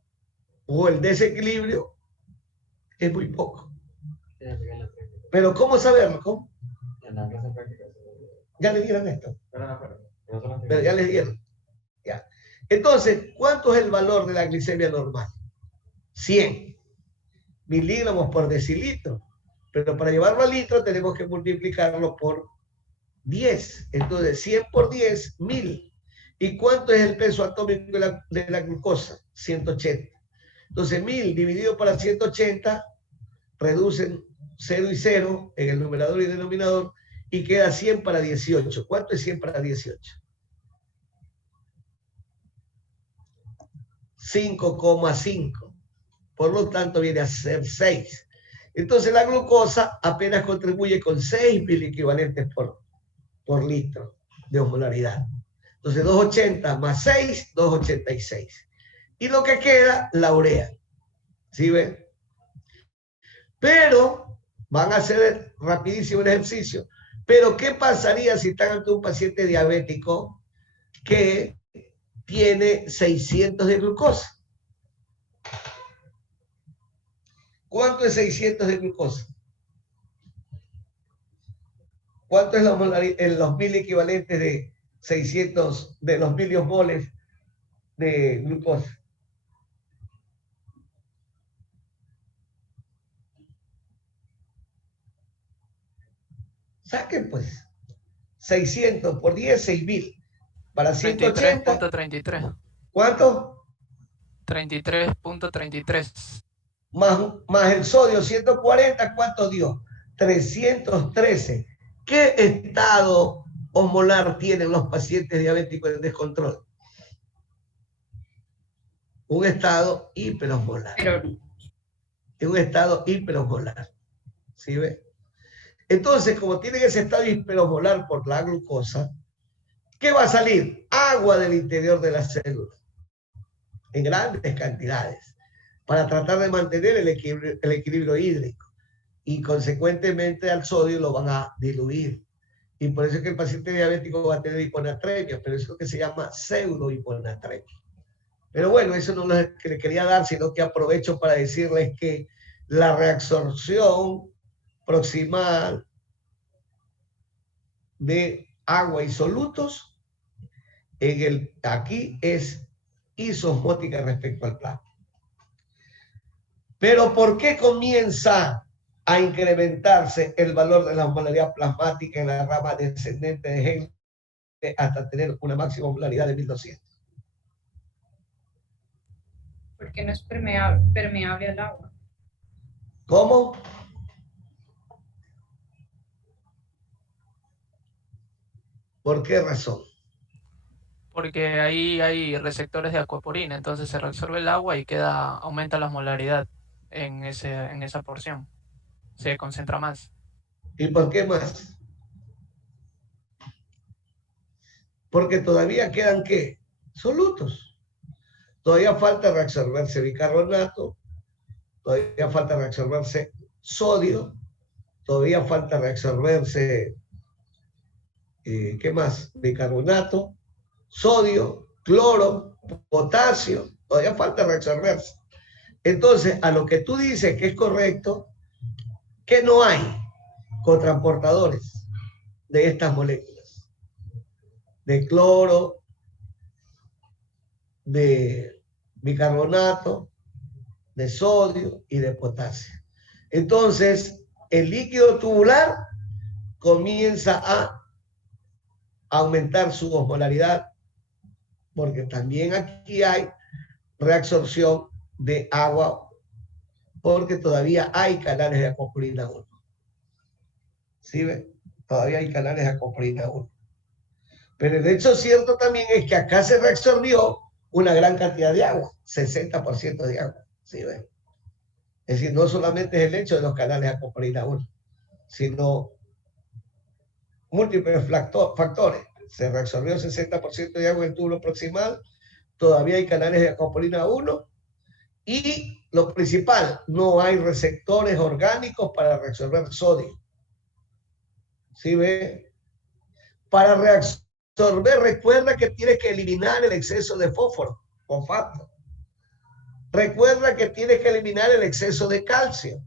o el desequilibrio es muy poco. Pero ¿cómo saberlo? ¿Cómo? Ya le dieron esto. Pero ya les dieron. Ya. Entonces, ¿cuánto es el valor de la glicemia normal? 100 miligramos por decilitro. Pero para llevarlo a litro tenemos que multiplicarlo por 10. Entonces, 100 por 10, 1000. ¿Y cuánto es el peso atómico de la glucosa? 180. Entonces, 1000 dividido para 180, reducen 0 y 0 en el numerador y denominador y queda 100 para 18. ¿Cuánto es 100 para 18? 5,5. Por lo tanto, viene a ser 6. Entonces, la glucosa apenas contribuye con 6 miliequivalentes por litro de osmolaridad. Entonces, 280 más 6, 286. Y lo que queda, la urea. ¿Sí ven? Pero, van a hacer rapidísimo un ejercicio. Pero, ¿qué pasaría si están ante un paciente diabético que tiene 600 de glucosa? ¿Cuánto es 600 de glucosa? ¿Cuánto es los 1000 equivalentes de 600 de los miliosmoles de glucosa? Saquen pues. 600 por 10, 6000. Para 180. 33.33. ¿Cuánto? 33.33. Más el sodio 140, ¿cuánto dio? 313. ¿Qué estado osmolar tienen los pacientes diabéticos en descontrol? Un estado hiperosmolar. Es un estado hiperosmolar. ¿Sí ve? Entonces, como tienen ese estado hiperosmolar por la glucosa, ¿qué va a salir? Agua del interior de la célula. En grandes cantidades. Para tratar de mantener el equilibrio hídrico. Y consecuentemente al sodio lo van a diluir. Y por eso es que el paciente diabético va a tener hiponatremia, pero eso es lo que se llama pseudohiponatremia. Pero bueno, eso no es lo que le quería dar, sino que aprovecho para decirles que la reabsorción proximal de agua y solutos aquí es isosmótica respecto al plasma. Pero ¿por qué comienza a incrementarse el valor de la osmolaridad plasmática en la rama descendente de Henle hasta tener una máxima osmolaridad de 1200? Porque no es permeable al agua. ¿Cómo? ¿Por qué razón? Porque ahí hay receptores de acuaporina, entonces se reabsorbe el agua y aumenta la osmolaridad en esa porción. Se concentra más. ¿Y por qué más? Porque todavía quedan, ¿qué? Solutos. Todavía falta reabsorberse bicarbonato, todavía falta reabsorberse sodio, todavía falta reabsorberse ¿qué más? Bicarbonato, sodio, cloro, potasio. Todavía falta reabsorberse. Entonces, a lo que tú dices que es correcto, que no hay cotransportadores de estas moléculas, de cloro, de bicarbonato, de sodio y de potasio. Entonces, el líquido tubular comienza a aumentar su osmolaridad, porque también aquí hay reabsorción de agua, porque todavía hay canales de acoplina 1. ¿Sí ven? Todavía hay canales de acoplina 1. Pero el hecho cierto también es que acá se reabsorbió una gran cantidad de agua, 60% de agua. ¿Sí ven? Es decir, no solamente es el hecho de los canales de acoplina 1, sino múltiples factores. Se reabsorbió 60% de agua en el túbulo proximal, todavía hay canales de acoplina 1, y lo principal, no hay receptores orgánicos para reabsorber sodio. ¿Sí ve? Para reabsorber, recuerda que tienes que eliminar el exceso de fósforo, fosfato. Recuerda que tienes que eliminar el exceso de calcio.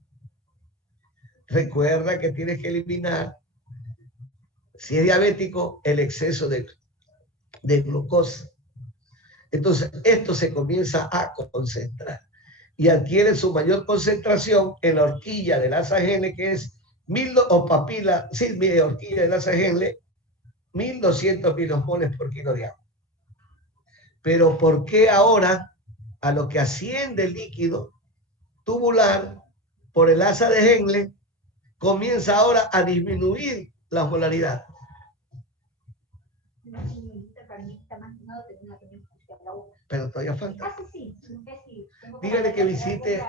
Recuerda que tienes que eliminar, si es diabético, el exceso de glucosa. Entonces, esto se comienza a concentrar y adquiere su mayor concentración en la horquilla del asa Henle, que es horquilla del asa Henle, 1200 milosmoles por kilo de agua. Pero ¿por qué ahora, a lo que asciende el líquido tubular por el asa de Henle, comienza ahora a disminuir la osmolaridad? Pero todavía falta. Dígale que visite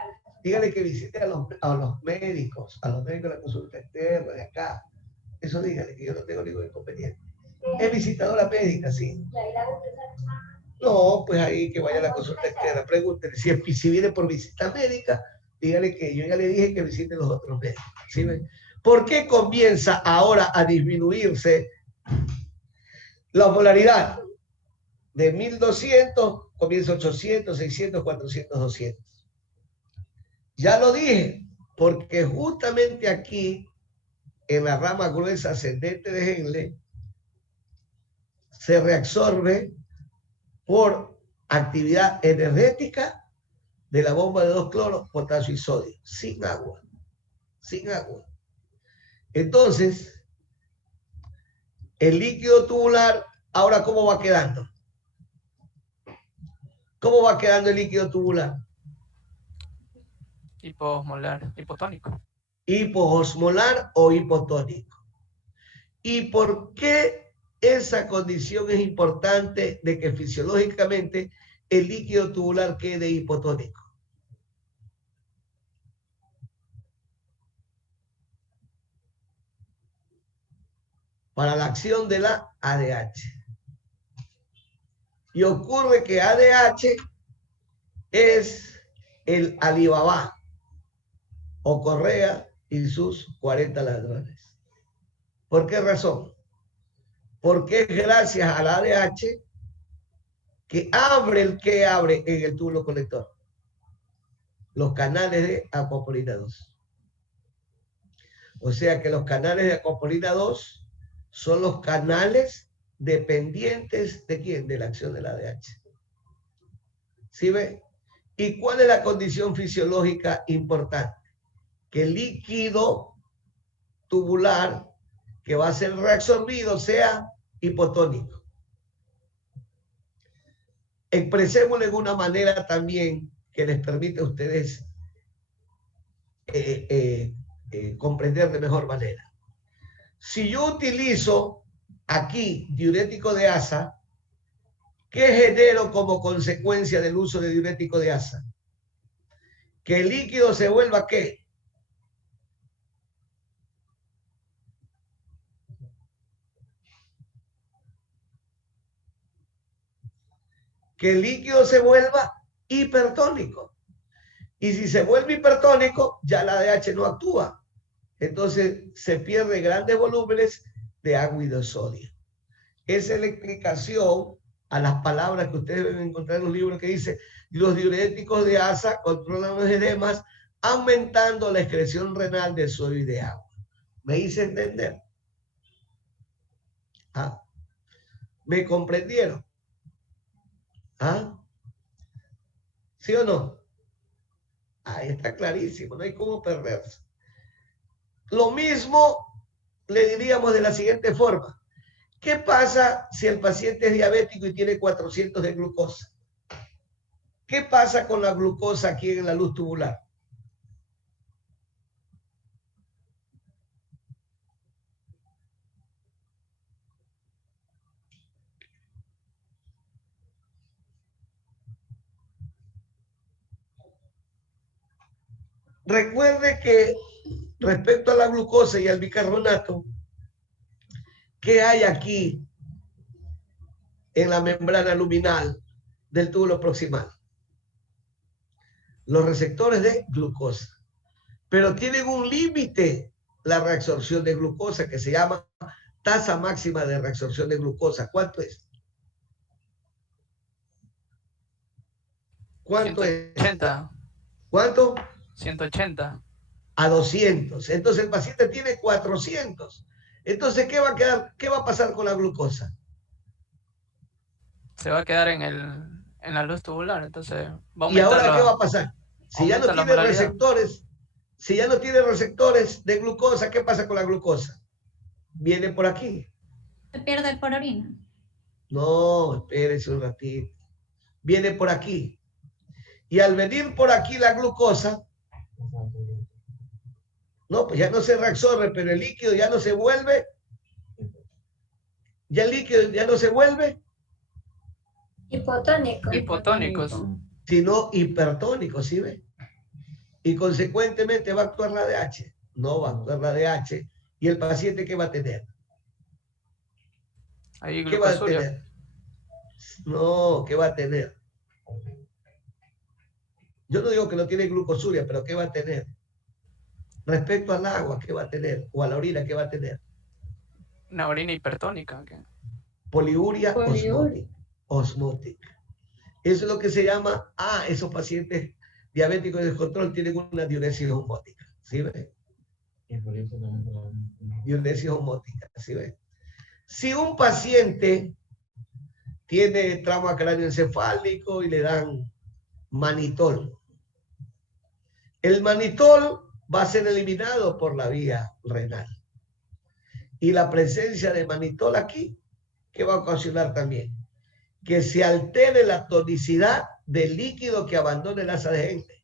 a los médicos, de la consulta externa de acá. Eso dígale, que yo no tengo ningún inconveniente. Es visitadora médica, sí. No, pues ahí que vaya a la consulta externa, pregúntele. Si viene por visita médica, dígale que yo ya le dije que visite los otros médicos. ¿Sí? ¿Por qué comienza ahora a disminuirse la osmolaridad? De 1200 comienza 800, 600, 400, 200. Ya lo dije, porque justamente aquí, en la rama gruesa ascendente de Henle, se reabsorbe por actividad energética de la bomba de 2 cloros, potasio y sodio, sin agua. Sin agua. Entonces, el líquido tubular, ahora, ¿cómo va quedando? ¿Cómo va quedando el líquido tubular? Hipoosmolar, hipotónico. Hipoosmolar o hipotónico. ¿Y por qué esa condición es importante de que fisiológicamente el líquido tubular quede hipotónico? Para la acción de la ADH. Y ocurre que ADH es el Alibaba o Correa y sus 40 ladrones. ¿Por qué razón? Porque es gracias a la ADH que abre en el túbulo colector. Los canales de acopolina 2. O sea que los canales de acopolina 2 son los canales dependientes ¿de quién? De la acción de la ADH. ¿Sí ve? ¿Y cuál es la condición fisiológica importante? Que el líquido tubular que va a ser reabsorbido sea hipotónico. Expresémoslo en una manera también que les permite a ustedes comprender de mejor manera. Si yo utilizo aquí diurético de asa, ¿qué genero como consecuencia del uso de diurético de asa? Que el líquido se vuelva ¿qué? Que el líquido se vuelva hipertónico. Y si se vuelve hipertónico, ya la ADH no actúa. Entonces se pierde grandes volúmenes de agua y de sodio. Esa es la explicación a las palabras que ustedes deben encontrar en los libros que dice, los diuréticos de asa controlan los edemas, aumentando la excreción renal de sodio y de agua. ¿Me hice entender? ¿Ah? ¿Me comprendieron? ¿Ah? ¿Sí o no? Ahí está clarísimo, no hay cómo perderse. Lo mismo le diríamos de la siguiente forma. ¿Qué pasa si el paciente es diabético y tiene 400 de glucosa? ¿Qué pasa con la glucosa aquí en la luz tubular? Recuerde que respecto a la glucosa y al bicarbonato, ¿qué hay aquí en la membrana luminal del túbulo proximal? Los receptores de glucosa. Pero tienen un límite la reabsorción de glucosa que se llama tasa máxima de reabsorción de glucosa. ¿Cuánto es? ¿Cuánto 180. es? ¿Cuánto? 180. A 200. Entonces el paciente tiene 400. Entonces, ¿qué va a quedar? ¿Qué va a pasar con la glucosa? Se va a quedar en la luz tubular, entonces va a ¿Y aumentar ahora qué va a pasar? Si ya no aumenta la tiene molaridad. receptores, si ya no tiene receptores de glucosa, ¿qué pasa con la glucosa? Viene por aquí. Se pierde por orina. No, espérese un ratito. Viene por aquí. Y al venir por aquí la glucosa, no, pues ya no se reabsorbe, pero el líquido ya no se vuelve. Ya el líquido ya no se vuelve. Hipotónico. Hipotónicos. Sino hipertónico, ¿sí ve? Y consecuentemente va a actuar la ADH. No va a actuar la ADH. ¿Y el paciente qué va a tener? Ahí ¿Qué va a glucosuria. tener? No, ¿qué va a tener? Yo no digo que no tiene glucosuria, pero ¿qué va a tener? Respecto al agua, ¿qué va a tener? O a la orina, ¿qué va a tener? Una orina hipertónica. ¿Qué? Poliuria osmótica. Eso es lo que se llama, esos pacientes diabéticos de descontrol tienen una diuresis osmótica. ¿Sí ves? Diuresis osmótica, ¿sí ves? Si un paciente tiene trauma cráneoencefálico y le dan manitol, el manitol va a ser eliminado por la vía renal. Y la presencia de manitol aquí, ¿qué va a ocasionar también? Que se altere la tonicidad del líquido que abandone el asa de Henle.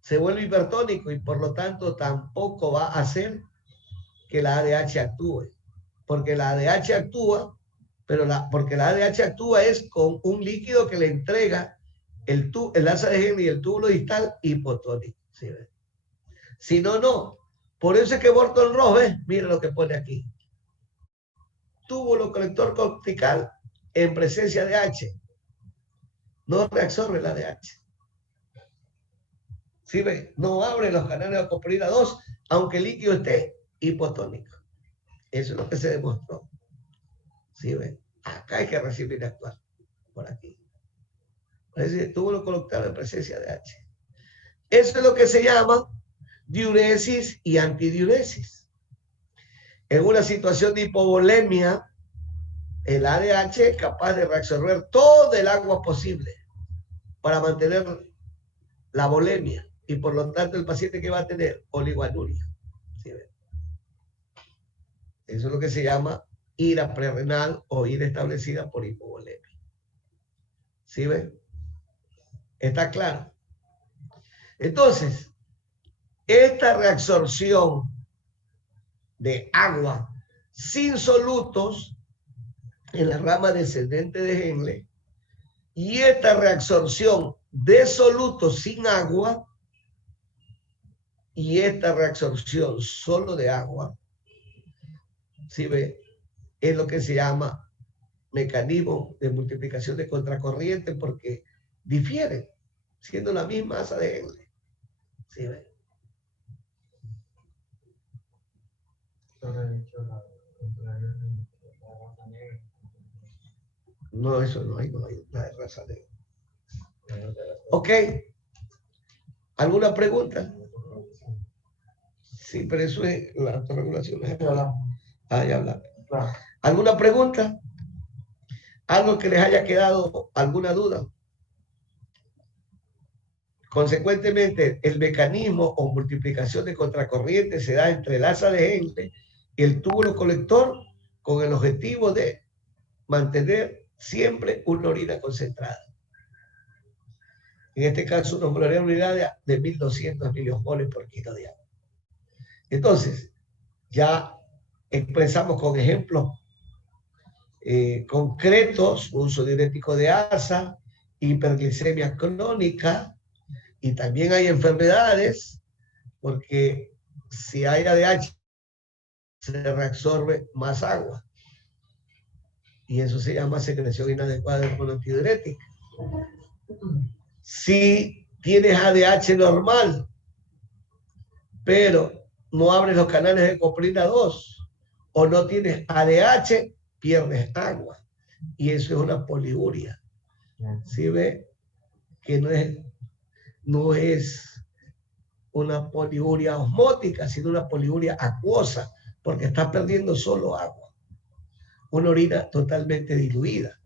Se vuelve hipertónico y por lo tanto tampoco va a hacer que la ADH actúe. Porque la ADH actúa, porque la ADH actúa es con un líquido que le entrega el asa de Henle y el túbulo distal hipotónico. ¿Sí ves? Si no, no. Por eso es que Burton Ross, mira lo que pone aquí. Túbulo colector cortical en presencia de H. No reabsorbe la ADH. ¿Sí ve? No abre los canales de acopolina 2, aunque el líquido esté hipotónico. Eso es lo que se demostró. ¿Sí ve? Acá hay que recibir y actuar. Por aquí. Parece túbulo colector en presencia de H. Eso es lo que se llama diuresis y antidiuresis. En una situación de hipovolemia, el ADH es capaz de reabsorber todo el agua posible para mantener la volemia y por lo tanto el paciente que va a tener oligoanuria. ¿Sí ven? Eso es lo que se llama ira prerrenal o ira establecida por hipovolemia. ¿Sí ven? ¿Está claro? Entonces, esta reabsorción de agua sin solutos en la rama descendente de Henle y esta reabsorción de solutos sin agua y esta reabsorción solo de agua, ¿sí ve? Es lo que se llama mecanismo de multiplicación de contracorriente porque difieren, siendo la misma asa de Henle. ¿Sí ve? No, eso no hay nada de raza negra. Ok. ¿Alguna pregunta? Sí, pero eso es la autorregulación. Ah, ya hablamos. ¿Alguna pregunta? ¿Algo que les haya quedado alguna duda? Consecuentemente, el mecanismo o multiplicación de contracorriente se da entre el asa de Henle y el túbulo colector con el objetivo de mantener siempre una orina concentrada. En este caso, una molaridad unidad de 1200 miliosmoles por kilo de agua. Entonces, ya expresamos con ejemplos concretos, uso diurético de asa, hiperglicemia crónica, y también hay enfermedades, porque si hay ADH, se reabsorbe más agua. Y eso se llama secreción inadecuada de hormona antidiurética. Si tienes ADH normal, pero no abres los canales de coprina 2, o no tienes ADH, pierdes agua. Y eso es una poliuria. ¿Sí ve? Que no es una poliuria osmótica, sino una poliuria acuosa, porque estás perdiendo solo agua. Una orina totalmente diluida,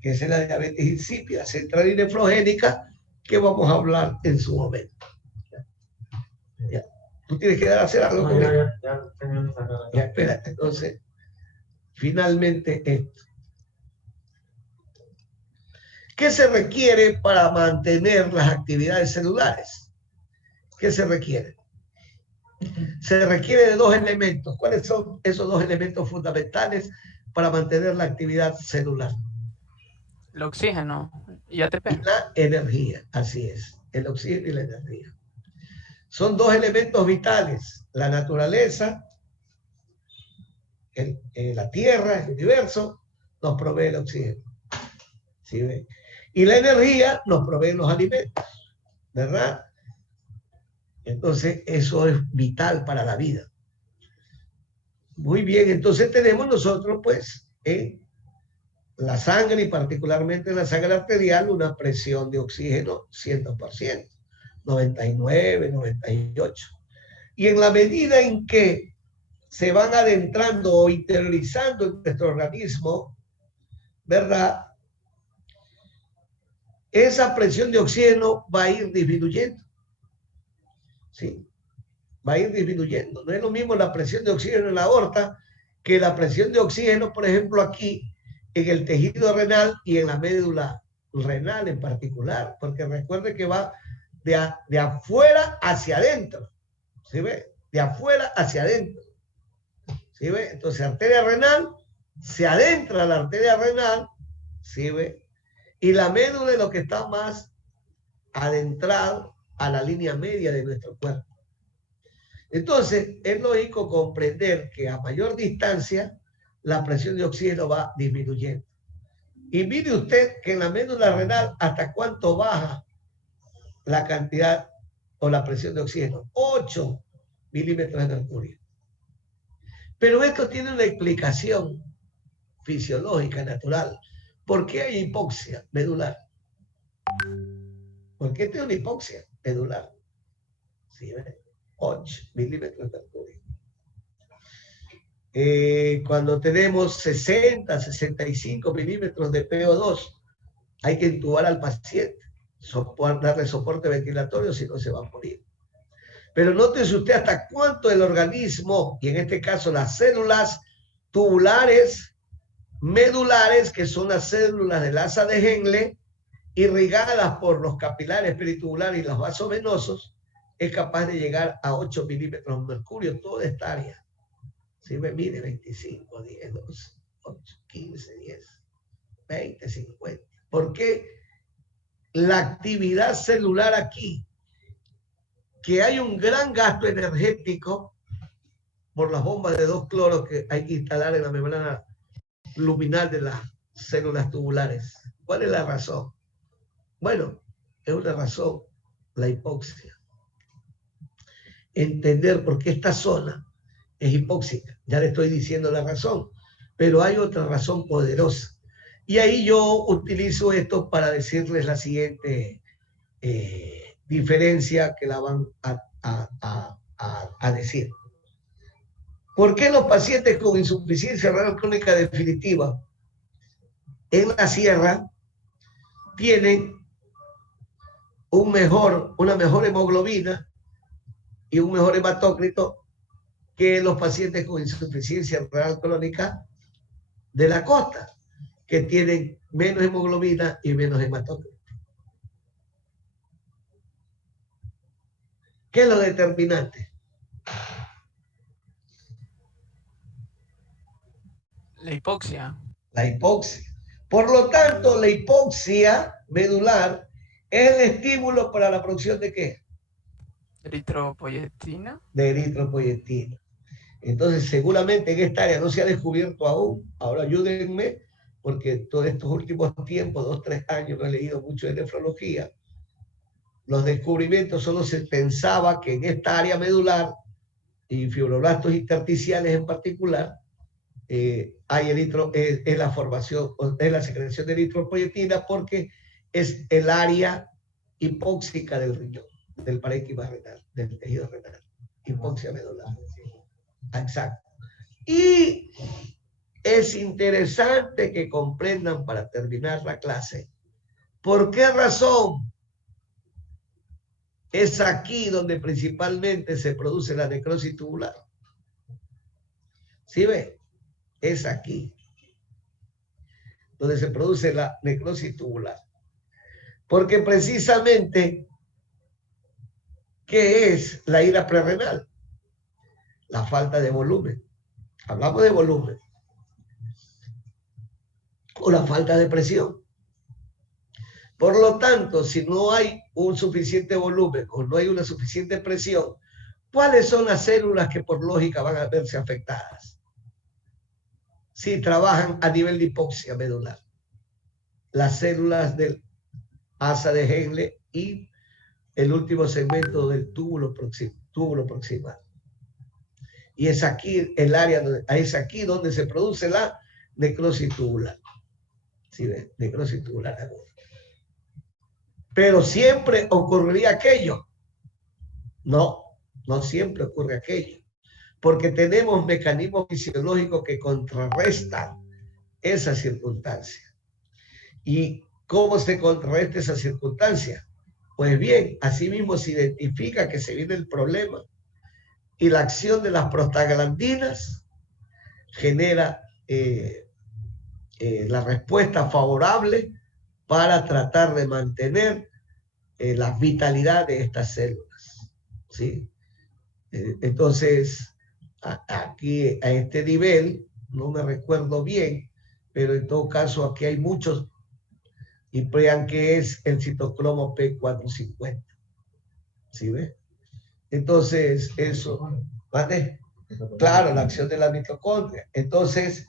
que es la diabetes insípida, central y nefrogénica, que vamos a hablar en su momento. Ya. Tú tienes que dar a hacer algo. No, ya, espérate. Entonces, finalmente esto. ¿Qué se requiere para mantener las actividades celulares? ¿Qué se requiere? Se requiere de dos elementos. ¿Cuáles son esos dos elementos fundamentales para mantener la actividad celular? El oxígeno y ATP. Y la energía, así es. El oxígeno y la energía. Son dos elementos vitales. La naturaleza, la Tierra, el universo, nos provee el oxígeno. ¿Sí ven? Y la energía nos provee los alimentos, ¿verdad? Entonces, eso es vital para la vida. Muy bien, entonces tenemos nosotros, pues, la sangre y particularmente en la sangre arterial, una presión de oxígeno 100%, 99, 98. Y en la medida en que se van adentrando o interiorizando en nuestro organismo, ¿verdad? Esa presión de oxígeno va a ir disminuyendo. ¿Sí? Va a ir disminuyendo. No es lo mismo la presión de oxígeno en la aorta que la presión de oxígeno, por ejemplo, aquí en el tejido renal y en la médula renal en particular, porque recuerde que va de afuera hacia adentro. ¿Sí ve? De afuera hacia adentro. ¿Sí ve? Entonces, arteria renal, se adentra la arteria renal, ¿sí ve? Y la médula es lo que está más adentrado a la línea media de nuestro cuerpo. Entonces, es lógico comprender que a mayor distancia, la presión de oxígeno va disminuyendo. Y mire usted que en la médula renal, ¿hasta cuánto baja la cantidad o la presión de oxígeno? 8 milímetros de mercurio. Pero esto tiene una explicación fisiológica, natural. ¿Por qué hay hipoxia medular? ¿Por qué tiene una hipoxia medular? ¿Sí, 8 milímetros de mercurio. Cuando tenemos 60, 65 milímetros de PO2, hay que intubar al paciente, darle soporte ventilatorio, si no se va a morir. Pero nótese usted hasta cuánto el organismo, y en este caso las células tubulares medulares, que son las células del asa de Henle, irrigadas por los capilares peritubulares y los vasos venosos, es capaz de llegar a 8 milímetros de mercurio, toda esta área. Si me mide 25, 10, 12, 8, 15, 10, 20, 50. Porque la actividad celular aquí, que hay un gran gasto energético por las bombas de 2 cloros que hay que instalar en la membrana luminal de las células tubulares. ¿Cuál es la razón? Bueno, es una razón, la hipoxia. Entender por qué esta zona es hipóxica. Ya le estoy diciendo la razón, pero hay otra razón poderosa. Y ahí yo utilizo esto para decirles la siguiente diferencia que la van a decir. ¿Por qué los pacientes con insuficiencia renal crónica definitiva en la sierra tienen una mejor hemoglobina y un mejor hematócrito que los pacientes con insuficiencia renal crónica de la costa, que tienen menos hemoglobina y menos hematócrito? ¿Qué es lo determinante? La hipoxia. La hipoxia. Por lo tanto, la hipoxia medular es el estímulo para la producción ¿de qué? Eritropoyetina. De eritropoyetina. Entonces, seguramente en esta área no se ha descubierto aún. Ahora ayúdenme, porque todos estos últimos tiempos, 2, 3 años, no he leído mucho de nefrología. Los descubrimientos solo se pensaba que en esta área medular y fibroblastos intersticiales en particular, hay es la formación, es la secreción de eritropoyetina, porque es el área hipóxica del riñón, del parénquima renal, del tejido renal. Hipoxia medular. Exacto. Y es interesante que comprendan, para terminar la clase, ¿por qué razón es aquí donde principalmente se produce la necrosis tubular? ¿Sí ve? Es aquí donde se produce la necrosis tubular. Porque precisamente, ¿qué es la ira prerrenal? La falta de volumen. Hablamos de volumen. O la falta de presión. Por lo tanto, si no hay un suficiente volumen o no hay una suficiente presión, ¿cuáles son las células que por lógica van a verse afectadas? Si trabajan a nivel de hipoxia medular. Las células del asa de Henle y el último segmento del túbulo proximal. Y es aquí el área, es aquí donde se produce la necrosis tubular. ¿Sí ven? Necrosis tubular aguda. Pero siempre ocurriría aquello. No, no siempre ocurre aquello. Porque tenemos mecanismos fisiológicos que contrarrestan esa circunstancia. ¿Y cómo se contrarresta esa circunstancia? Pues bien, asimismo se identifica que se viene el problema y la acción de las prostaglandinas genera la respuesta favorable para tratar de mantener la vitalidad de estas células. ¿Sí? Entonces, aquí a este nivel, no me recuerdo bien, pero en todo caso aquí hay muchos, y vean que es el citocromo P450. ¿Sí ve? Entonces, eso, ¿vale? Claro, la acción de la mitocondria. Entonces,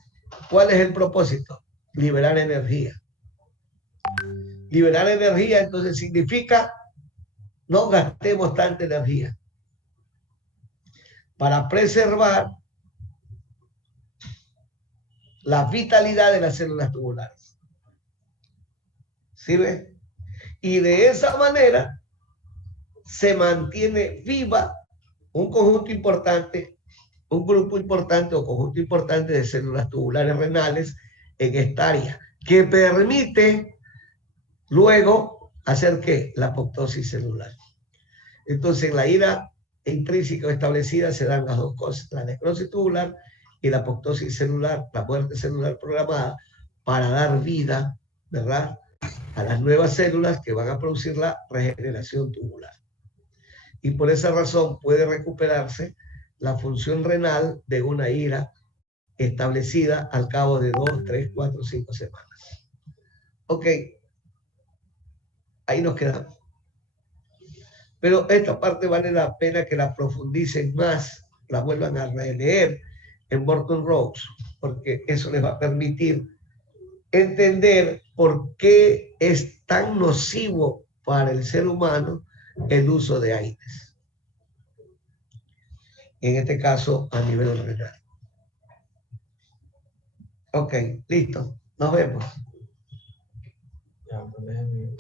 ¿cuál es el propósito? Liberar energía. Liberar energía, entonces, significa no gastemos tanta energía para preservar la vitalidad de las células tubulares. ¿Sí ve? Y de esa manera se mantiene viva un conjunto importante, un grupo importante o conjunto importante de células tubulares renales en esta área, que permite luego hacer ¿qué? La apoptosis celular. Entonces, en la ira intrínseca establecida se dan las dos cosas, la necrosis tubular y la apoptosis celular, la muerte celular programada, para dar vida, ¿verdad?, a las nuevas células que van a producir la regeneración tubular. Y por esa razón puede recuperarse la función renal de una ira establecida al cabo de 2, 3, 4, 5 semanas. Ok, ahí nos quedamos. Pero esta parte vale la pena que la profundicen más, la vuelvan a releer en Morton Rose, porque eso les va a permitir entender por qué es tan nocivo para el ser humano el uso de AINES. En este caso, a nivel renal. Ok, listo. Nos vemos. Ya, pues déjeme.